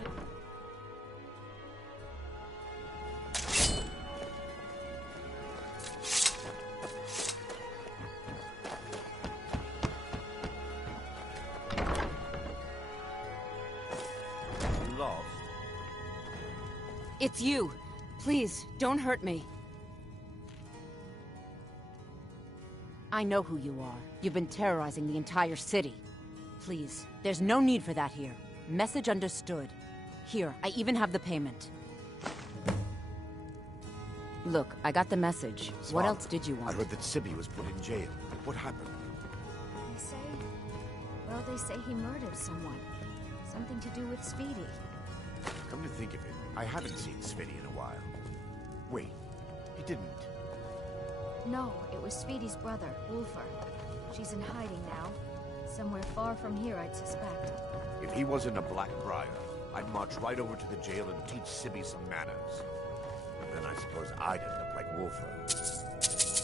Lost. It's you. Please, don't hurt me. I know who you are. You've been terrorizing the entire city. Please, there's no need for that here. Message understood. Here, I even have the payment. Look, I got the message. What else did you want? I heard that Sibby was put in jail. What happened? They say... Well, they say he murdered someone. Something to do with Svidey. Come to think of it, I haven't seen Svidey in a while. Wait, he didn't. No, it was Svidey's brother, Wulfur. She's in hiding now. Somewhere far from here, I'd suspect. If he wasn't a Black Briar, I'd march right over to the jail and teach Sibby some manners. But then I suppose I'd end up like Wulfur.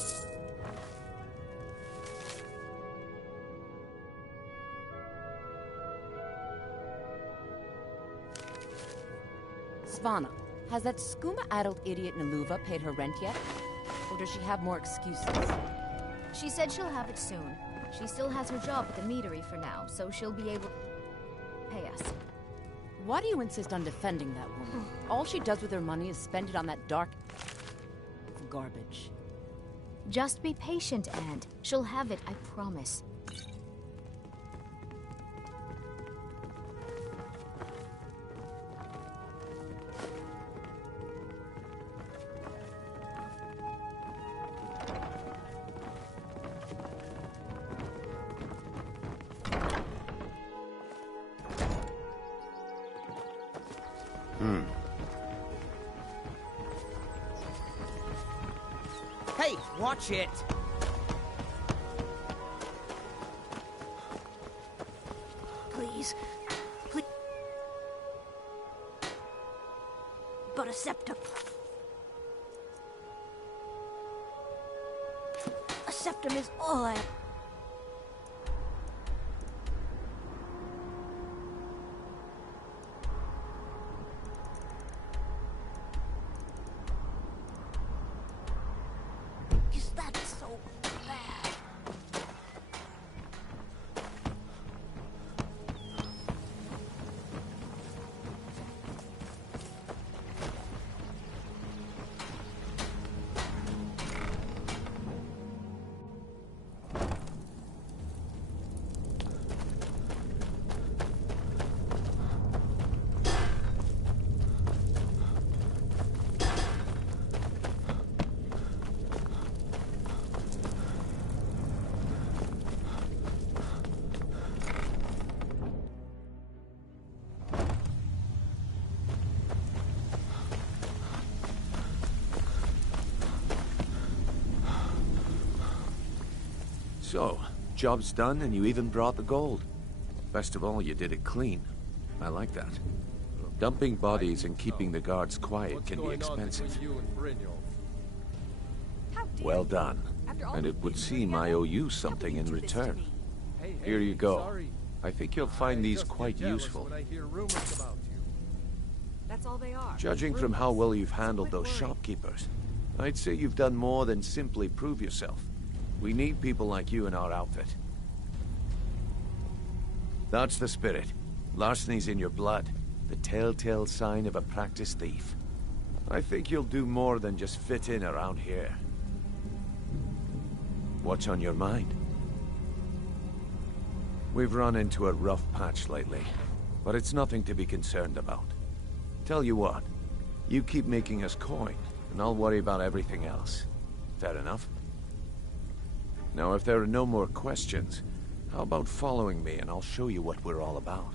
Svanna, has that skooma-addled idiot Naluva paid her rent yet? Or does she have more excuses? She said she'll have it soon. She still has her job at the meadery for now, so she'll be able to pay us. Why do you insist on defending that woman? All she does with her money is spend it on that dark... garbage. Just be patient, Aunt. She'll have it, I promise. Hey, watch it! Please. Please. But a septum. A septum is all I... Is that so bad? So, job's done and you even brought the gold. Best of all, you did it clean. I like that. Dumping bodies and keeping the guards quiet can be expensive. Well done. And it would seem I owe you something in return. Here you go. I think you'll find these quite useful. That's all they are. Judging from how well you've handled those shopkeepers, I'd say you've done more than simply prove yourself. We need people like you in our outfit. That's the spirit. Larceny's in your blood. The telltale sign of a practiced thief. I think you'll do more than just fit in around here. What's on your mind? We've run into a rough patch lately, but it's nothing to be concerned about. Tell you what, you keep making us coin, and I'll worry about everything else. Fair enough? Now, if there are no more questions, how about following me and I'll show you what we're all about?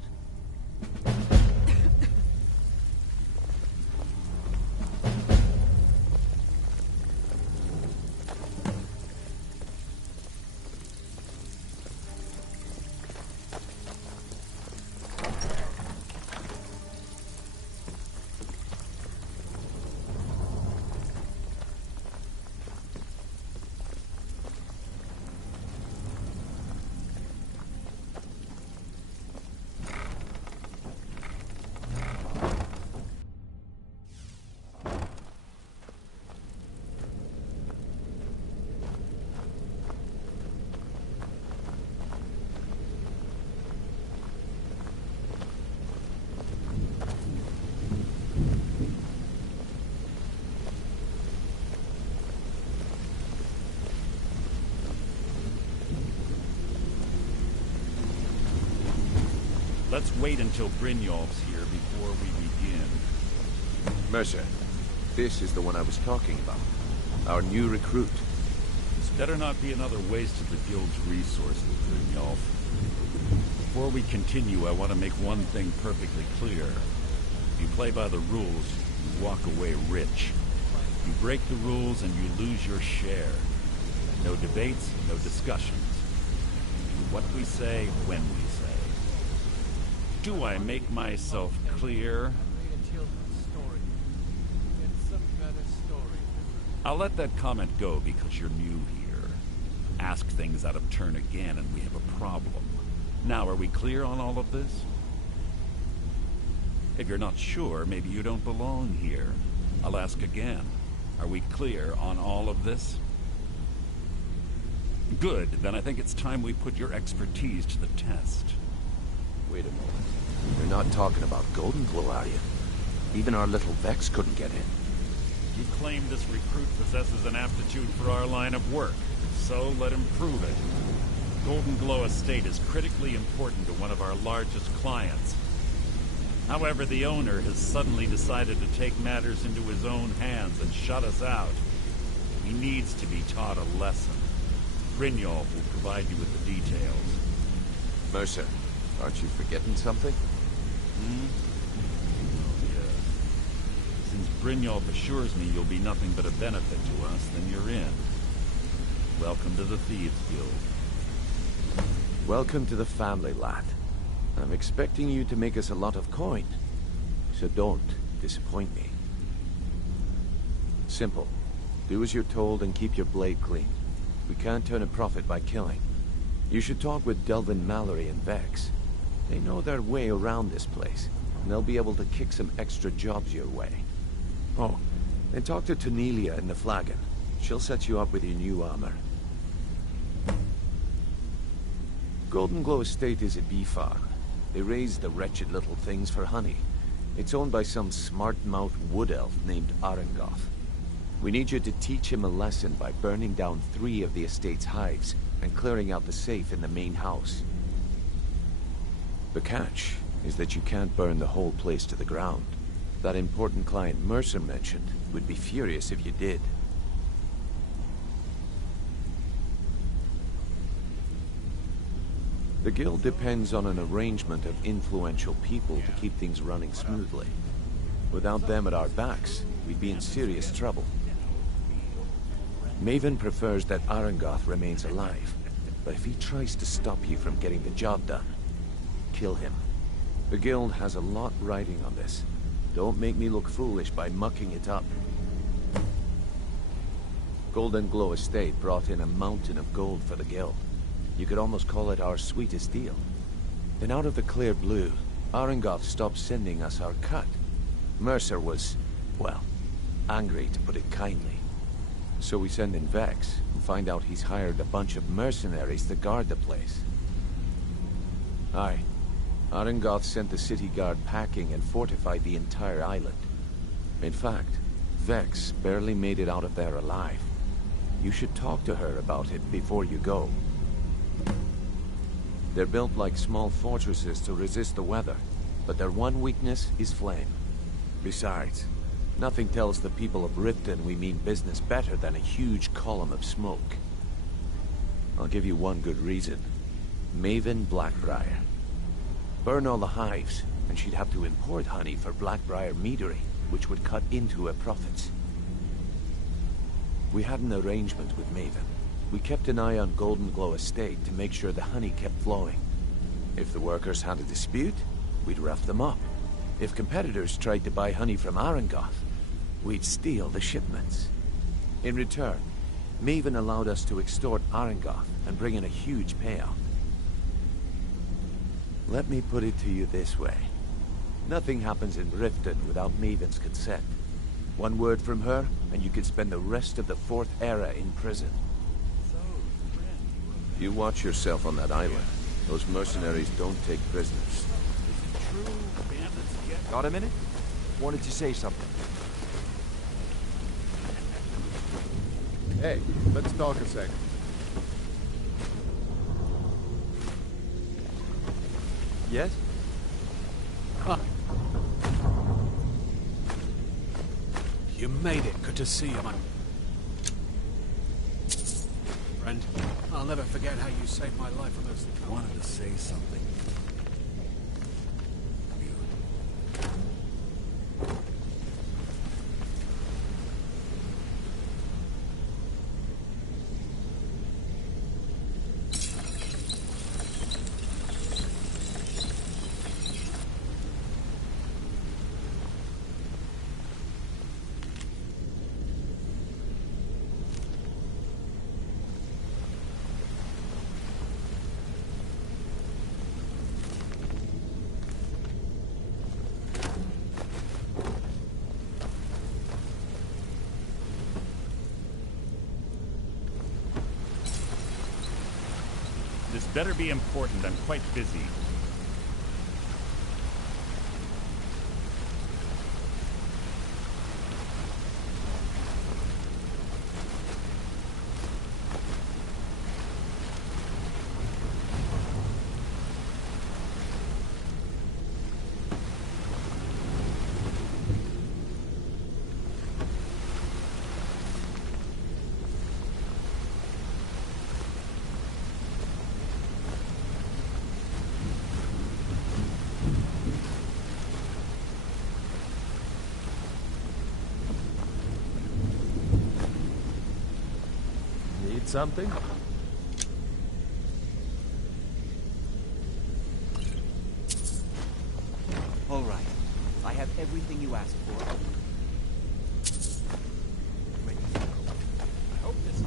Let's wait until Brynjolf's here before we begin. Mercer, this is the one I was talking about. Our new recruit. This better not be another waste of the guild's resources, Brynjolf. Before we continue, I want to make one thing perfectly clear. If you play by the rules, you walk away rich. You break the rules and you lose your share. No debates, no discussions. Do what we say, when we say. Do I make myself clear? I'll let that comment go because you're new here. Ask things out of turn again and we have a problem. Now, are we clear on all of this? If you're not sure, maybe you don't belong here. I'll ask again. Are we clear on all of this? Good, then I think it's time we put your expertise to the test. Wait a moment. You're not talking about Golden Glow, are you? Even our little Vex couldn't get in. You claim this recruit possesses an aptitude for our line of work. So let him prove it. Golden Glow Estate is critically important to one of our largest clients. However, the owner has suddenly decided to take matters into his own hands and shut us out. He needs to be taught a lesson. Brynjolf will provide you with the details. Mercer, aren't you forgetting something? Oh, yes. Since Brynjolf assures me you'll be nothing but a benefit to us, then you're in. Welcome to the Thieves Guild. Welcome to the family, lad. I'm expecting you to make us a lot of coin. So don't disappoint me. Simple. Do as you're told and keep your blade clean. We can't turn a profit by killing. You should talk with Delvin Mallory and Vex. They know their way around this place, and they'll be able to kick some extra jobs your way. Oh, and talk to Tanelia in the Flagon. She'll set you up with your new armor. Golden Glow Estate is a bee farm. They raise the wretched little things for honey. It's owned by some smart-mouthed wood elf named Arengoth. We need you to teach him a lesson by burning down 3 of the estate's hives and clearing out the safe in the main house. The catch is that you can't burn the whole place to the ground. That important client Mercer mentioned would be furious if you did. The guild depends on an arrangement of influential people to keep things running smoothly. Without them at our backs, we'd be in serious trouble. Maven prefers that Arengoth remains alive, but if he tries to stop you from getting the job done, kill him. The guild has a lot riding on this. Don't make me look foolish by mucking it up. Golden Glow Estate brought in a mountain of gold for the guild. You could almost call it our sweetest deal. Then out of the clear blue, Arengoth stopped sending us our cut. Mercer was, well, angry to put it kindly. So we send in Vex and find out he's hired a bunch of mercenaries to guard the place. Aye. Arengoth sent the city guard packing and fortified the entire island. In fact, Vex barely made it out of there alive. You should talk to her about it before you go. They're built like small fortresses to resist the weather, but their one weakness is flame. Besides, nothing tells the people of Riften we mean business better than a huge column of smoke. I'll give you one good reason. Maven Blackbriar. Burn all the hives, and she'd have to import honey for Blackbriar meadery, which would cut into her profits. We had an arrangement with Maven. We kept an eye on Golden Glow Estate to make sure the honey kept flowing. If the workers had a dispute, we'd rough them up. If competitors tried to buy honey from Arengoth, we'd steal the shipments. In return, Maven allowed us to extort Arengoth and bring in a huge payout. Let me put it to you this way. Nothing happens in Riften without Maven's consent. One word from her, and you could spend the rest of the Fourth Era in prison. You watch yourself on that island. Those mercenaries don't take prisoners. Got a minute? Wanted to say something. Hey, let's talk a second. Yes? Huh. You made it. Good to see you, man. Friend, I'll never forget how you saved my life from those... I wanted to say something. This better be important. I'm quite busy. Something? All right. I have everything you asked for. Ready. I hope this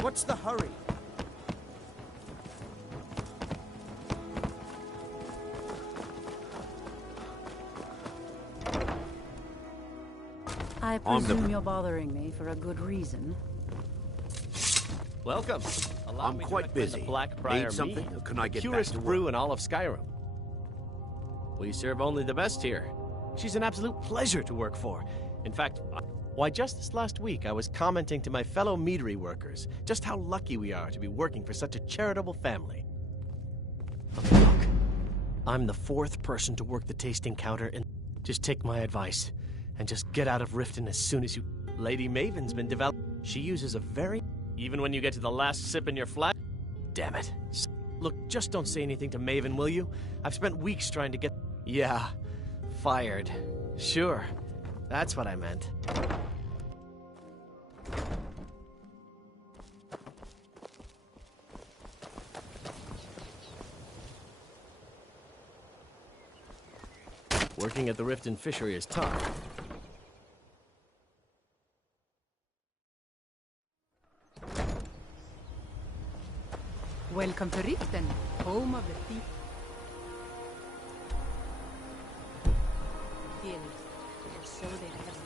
What's the hurry? I presume you're bothering me for a good reason. Welcome. I'm quite busy. Need something, or can I get back Purest to work? brew in all of Skyrim. We serve only the best here. She's an absolute pleasure to work for. In fact, why, just this last week, I was commenting to my fellow meadery workers just how lucky we are to be working for such a charitable family. Okay, look. I'm the 4th person to work the tasting counter, and just take my advice and just get out of Riften as soon as you... Lady Maven's been developed. She uses a very... Even when you get to the last sip in your flat... Damn it. Look, just don't say anything to Maven, will you? I've spent weeks trying to get... Yeah, fired. Sure, that's what I meant. Working at the Riften fishery is tough. Welcome to Riften, home of the thief. So they have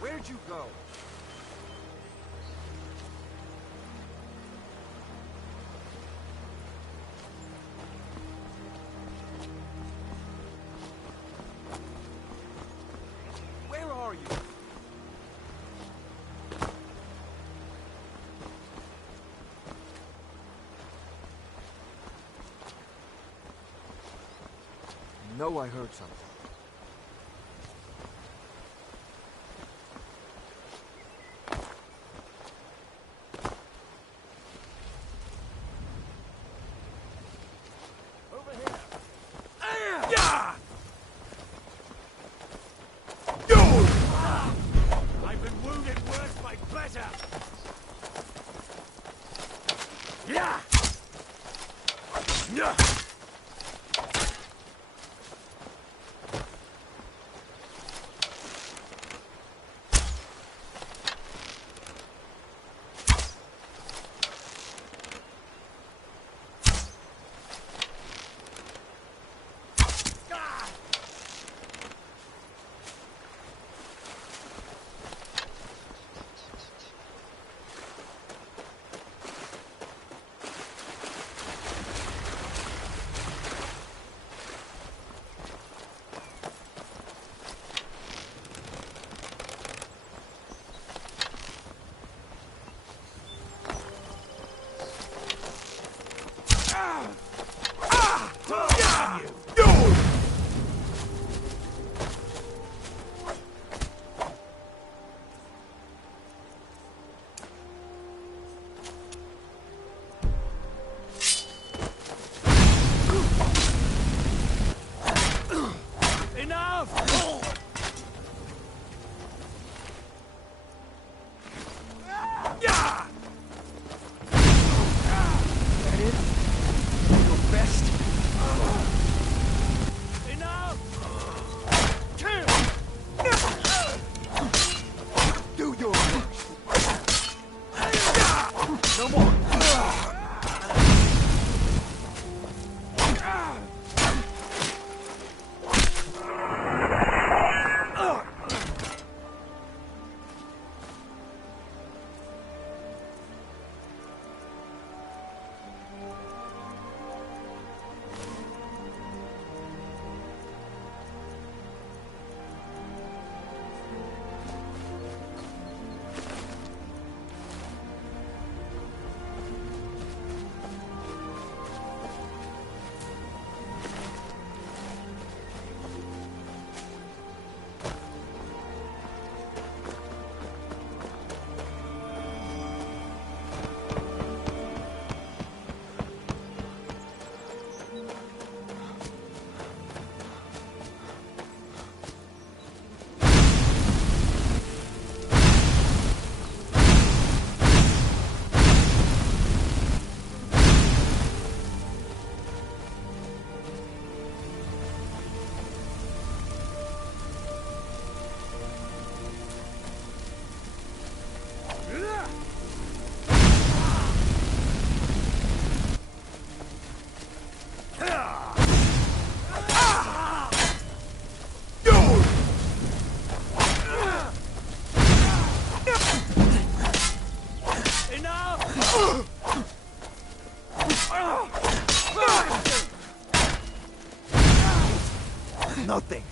Where'd you go? know I heard something. I've been wounded worse by better. Yeah! Yeah! Nothing.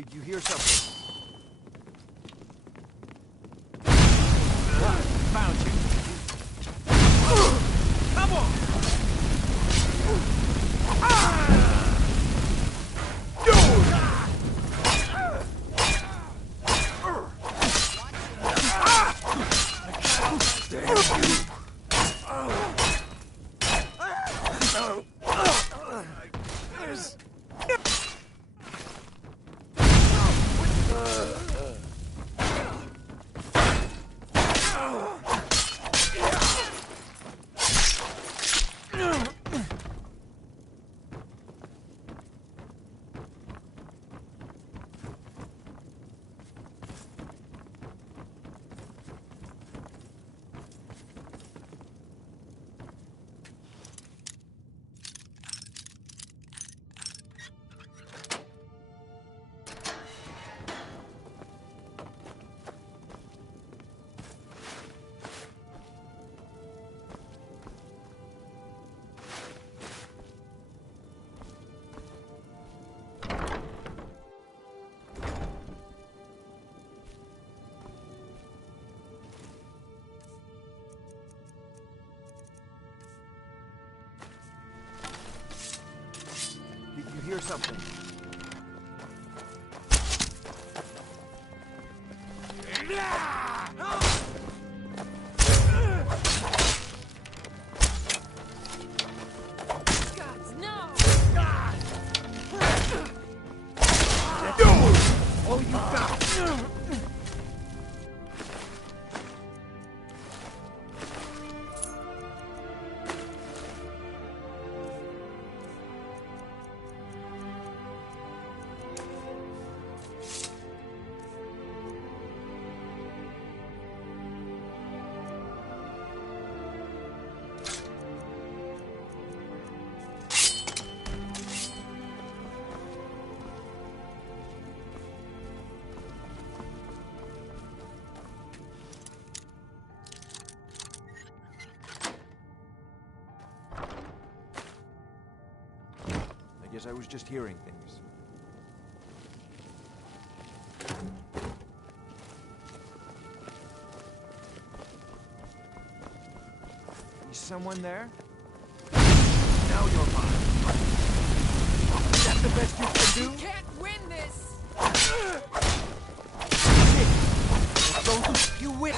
Did you hear something? Found you. Come on! Did you hear something? Gods, no! Oh, you got it! I guess I was just hearing things. Is someone there? Now you're mine. Is that the best you can do? You can't win this! You win!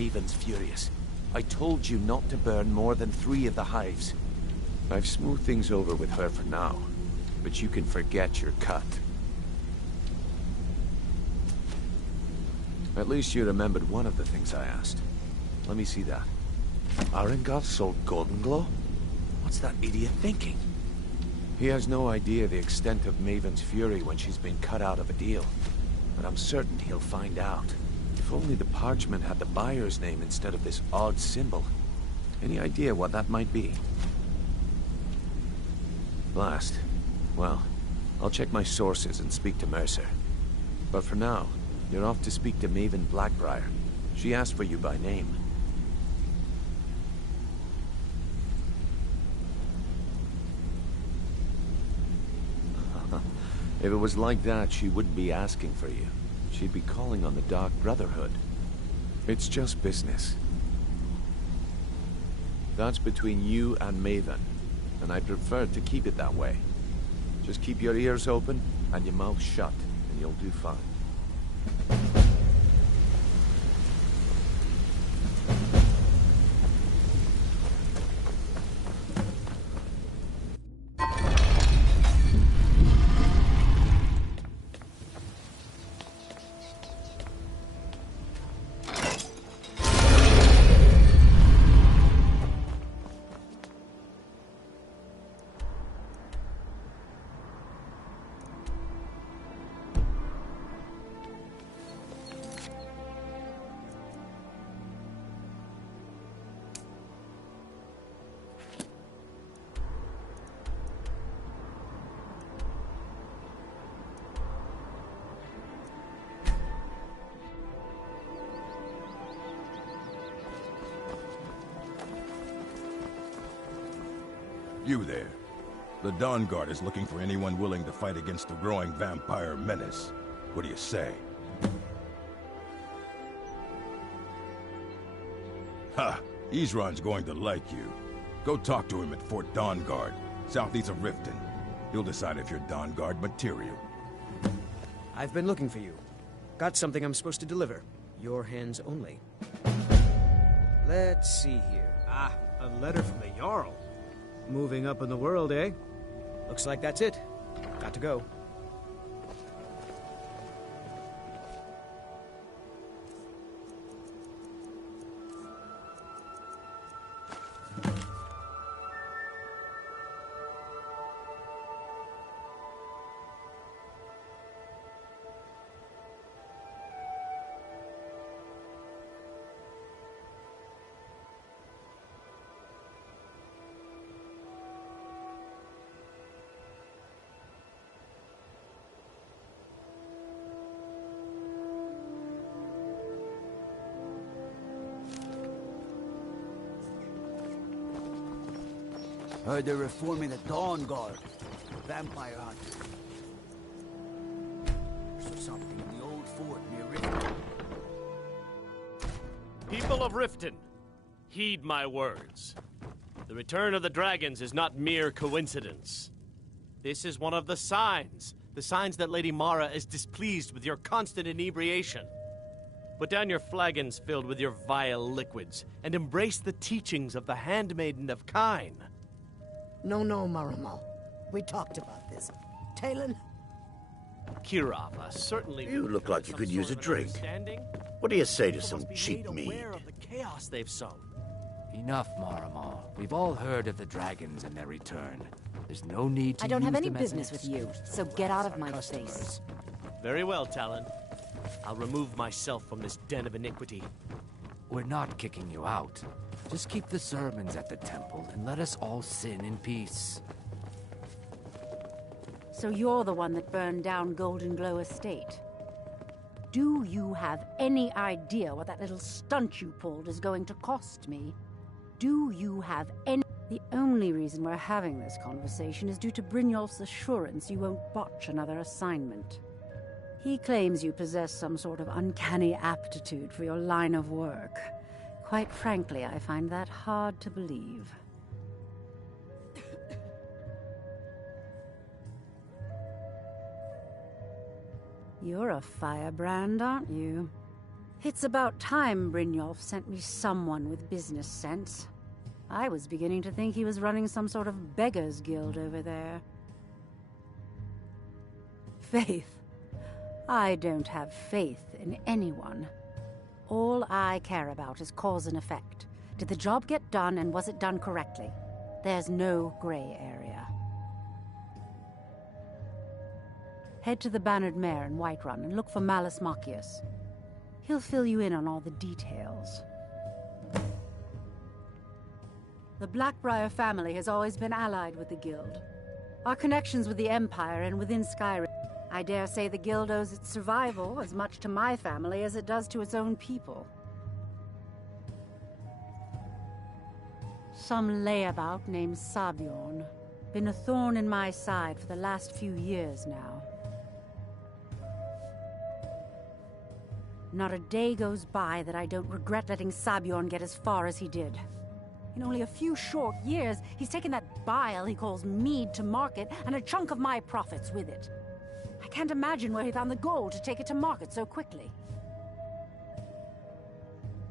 Maven's furious. I told you not to burn more than 3 of the hives. I've smoothed things over with her for now, but you can forget your cut. At least you remembered one of the things I asked. Let me see that. Arengar sold Golden Glow? What's that idiot thinking? He has no idea the extent of Maven's fury when she's been cut out of a deal. But I'm certain he'll find out. If only the parchment had the buyer's name instead of this odd symbol. Any idea what that might be? Blast. Well, I'll check my sources and speak to Mercer. But for now, you're off to speak to Maven Blackbriar. She asked for you by name. If it was like that, she wouldn't be asking for you. She'd be calling on the Dark Brotherhood. It's just business. That's between you and Maven, and I prefer to keep it that way. Just keep your ears open and your mouth shut, and you'll do fine. You there. The Dawn Guard is looking for anyone willing to fight against the growing vampire menace. What do you say? Ha! Isran's going to like you. Go talk to him at Fort Dawn Guard, southeast of Riften. He'll decide if you're Dawn Guard material. I've been looking for you. Got something I'm supposed to deliver. Your hands only. Let's see here. Ah, a letter from the Jarl. Moving up in the world, eh? Looks like that's it. Got to go. Heard they're reforming the Dawn Guard. Vampire hunters. There's something in the old fort near Riften. People of Riften, heed my words. The return of the dragons is not mere coincidence. This is one of the signs that Lady Mara is displeased with your constant inebriation. Put down your flagons filled with your vile liquids, and embrace the teachings of the Handmaiden of Kyne. No, Maramal. We talked about this. Talon? Kirava, certainly... You look like you could use a drink. What do you say to some cheap mead? Of the chaos they've sown. Enough, Maramal. We've all heard of the dragons and their return. There's no need to I don't use have any them as an business with you, so get out of my face. Very well, Talon. I'll remove myself from this den of iniquity. We're not kicking you out. Just keep the sermons at the temple and let us all sin in peace. So you're the one that burned down Golden Glow Estate. Do you have any idea what that little stunt you pulled is going to cost me? Do you have any... The only reason we're having this conversation is due to Brynjolf's assurance you won't botch another assignment. He claims you possess some sort of uncanny aptitude for your line of work. Quite frankly, I find that hard to believe. You're a firebrand, aren't you? It's about time Brynjolf sent me someone with business sense. I was beginning to think he was running some sort of beggars guild over there. Faith. I don't have faith in anyone. All I care about is cause and effect. Did the job get done, and was it done correctly? There's no gray area. Head to the Bannered Mare in Whiterun and look for Malus Machius. He'll fill you in on all the details. The Blackbriar family has always been allied with the Guild. Our connections with the Empire and within Skyrim, I dare say the Guild owes its survival as much to my family as it does to its own people. Some layabout named Sabjorn. Been a thorn in my side for the last few years now. Not a day goes by that I don't regret letting Sabjorn get as far as he did. In only a few short years, he's taken that bile he calls mead to market, and a chunk of my profits with it. I can't imagine where he found the gold to take it to market so quickly.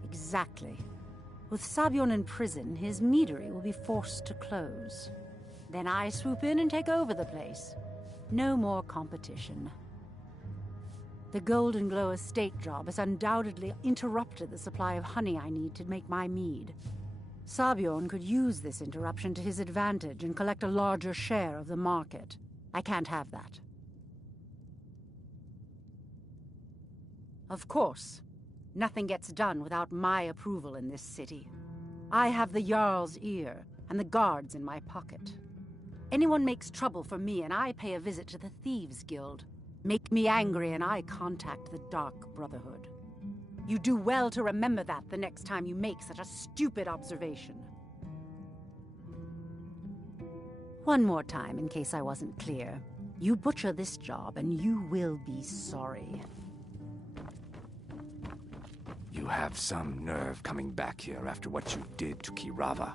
Exactly. With Sabjorn in prison, his meadery will be forced to close. Then I swoop in and take over the place. No more competition. The Golden Glow estate job has undoubtedly interrupted the supply of honey I need to make my mead. Sabjorn could use this interruption to his advantage and collect a larger share of the market. I can't have that. Of course, nothing gets done without my approval in this city. I have the Jarl's ear and the guards in my pocket. Anyone makes trouble for me and I pay a visit to the Thieves' Guild. Make me angry and I contact the Dark Brotherhood. You do well to remember that the next time you make such a stupid observation. One more time, in case I wasn't clear. You butcher this job and you will be sorry. You have some nerve coming back here after what you did to Kirava.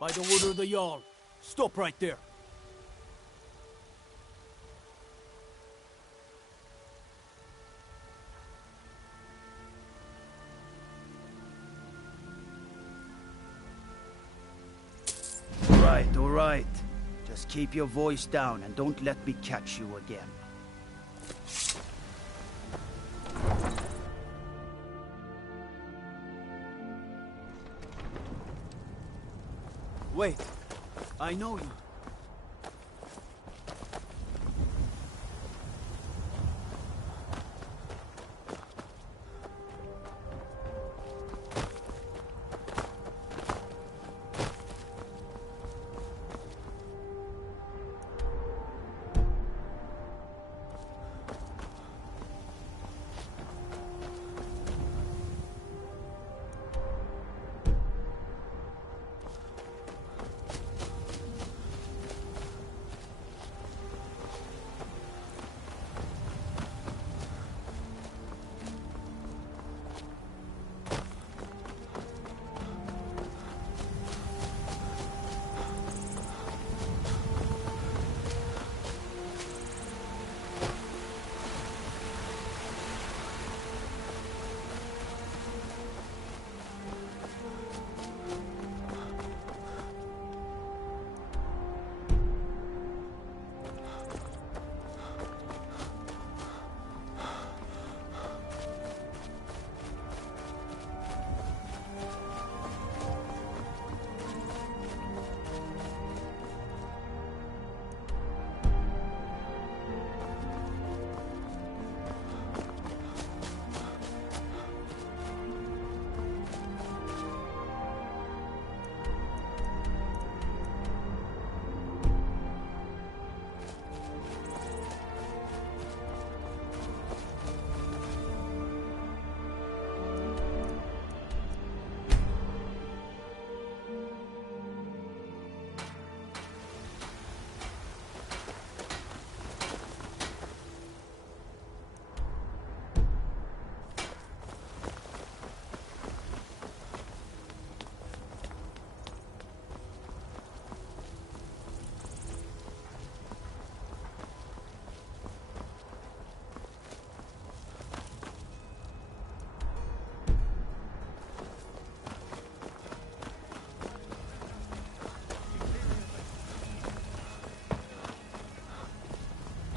By the order of the Jarl, stop right there. All right. Just keep your voice down and don't let me catch you again. Wait, I know you.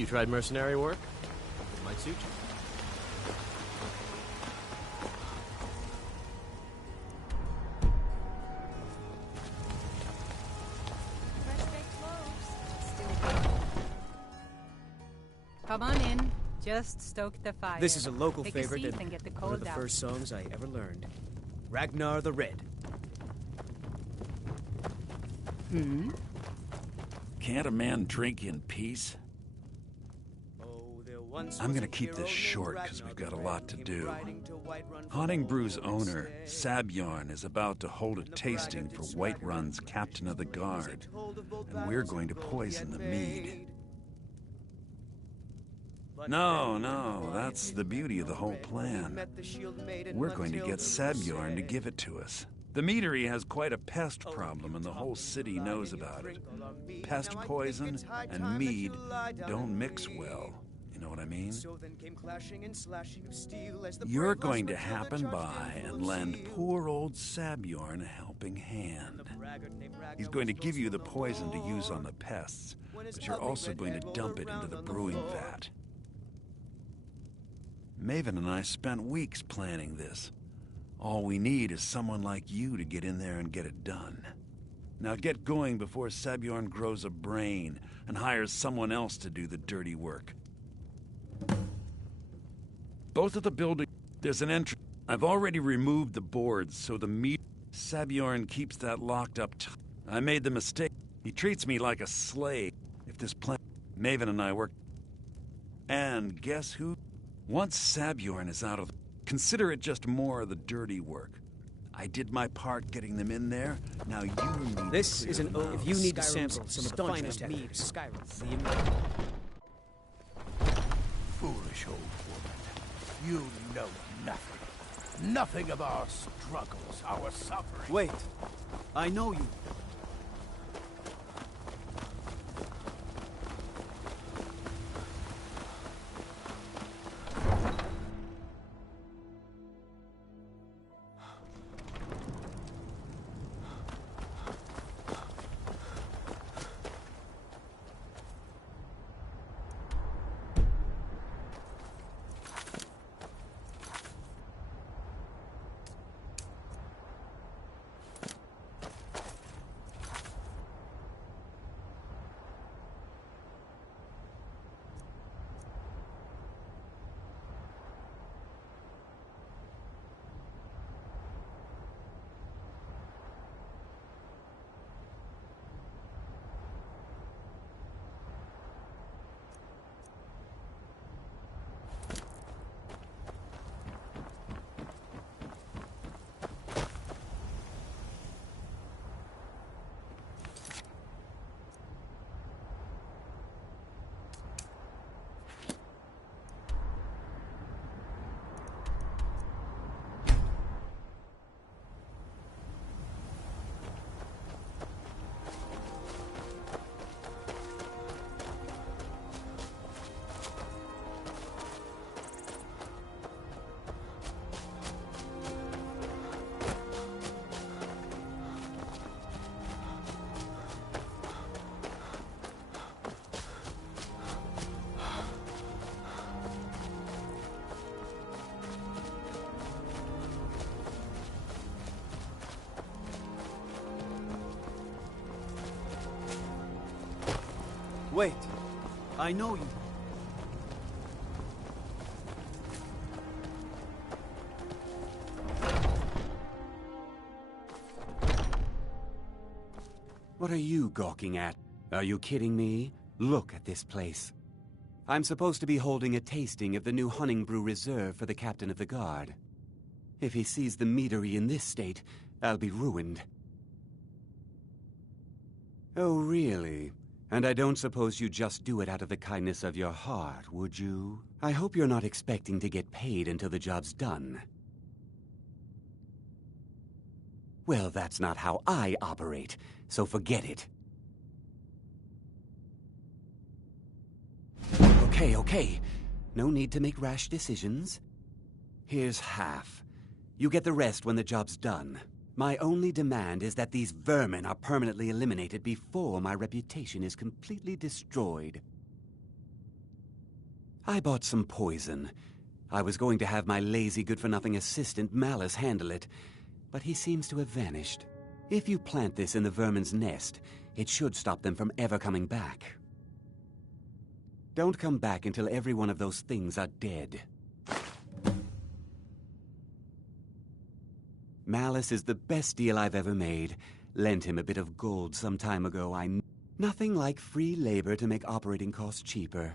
tried mercenary work? It might suit you. Come on in. Just stoke the fire. This is a local Take favorite a seat and get the one cold of the out. first songs I ever learned. Ragnar the Red. Can't a man drink in peace? I'm gonna keep this short because we've got a lot to do. Honningbru's owner, Sabjorn, is about to hold a tasting for Whiterun's captain of the guard, and we're going to poison the mead. No, that's the beauty of the whole plan. We're going to get Sabjorn to give it to us. The meadery has quite a pest problem, and the whole city knows about it. Pest poison and mead don't mix well. You know what I mean? You're going to happen by and lend poor old Sabjorn a helping hand. He's going to give you the poison to use on the pests, but you're also going to dump it into the brewing vat. Maven and I spent weeks planning this. All we need is someone like you to get in there and get it done. Now get going before Sabjorn grows a brain and hires someone else to do the dirty work. Both of the buildings, there's an entrance. I've already removed the boards, so the meat... Sabjorn keeps that locked up. I made the mistake. He treats me like a slave. If this plan... Maven and I work... And guess who? Once Sabjorn is out of... Consider it just more of the dirty work. I did my part getting them in there. Now you need This to is an clear them if out. you need to sample some of the finest mead Skyrim. Foolish old woman. You know nothing. Nothing of our struggles, our suffering. Wait. I know you. Wait. I know you. What are you gawking at? Are you kidding me? Look at this place. I'm supposed to be holding a tasting of the new Honningbrew Reserve for the Captain of the Guard. If he sees the meadery in this state, I'll be ruined. Oh, really? And I don't suppose you just do it out of the kindness of your heart, would you? I hope you're not expecting to get paid until the job's done. Well, that's not how I operate, so forget it. Okay. No need to make rash decisions. Here's half. You get the rest when the job's done. My only demand is that these vermin are permanently eliminated before my reputation is completely destroyed. I bought some poison. I was going to have my lazy good-for-nothing assistant Malice handle it, but he seems to have vanished. If you plant this in the vermin's nest, it should stop them from ever coming back. Don't come back until every one of those things are dead. Malice is the best deal I've ever made. Lent him a bit of gold some time ago. Nothing like free labor to make operating costs cheaper.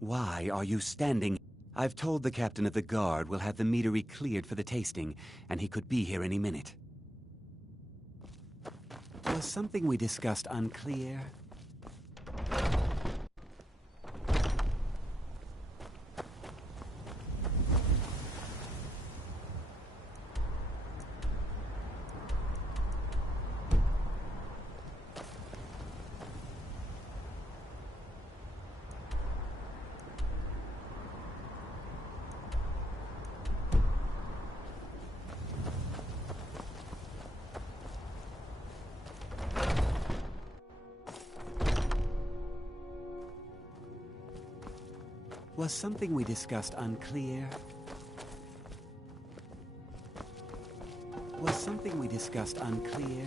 Why are you standing? I've told the captain of the guard we'll have the meadery cleared for the tasting, and he could be here any minute. Was something we discussed unclear? Was something we discussed unclear? Was something we discussed unclear?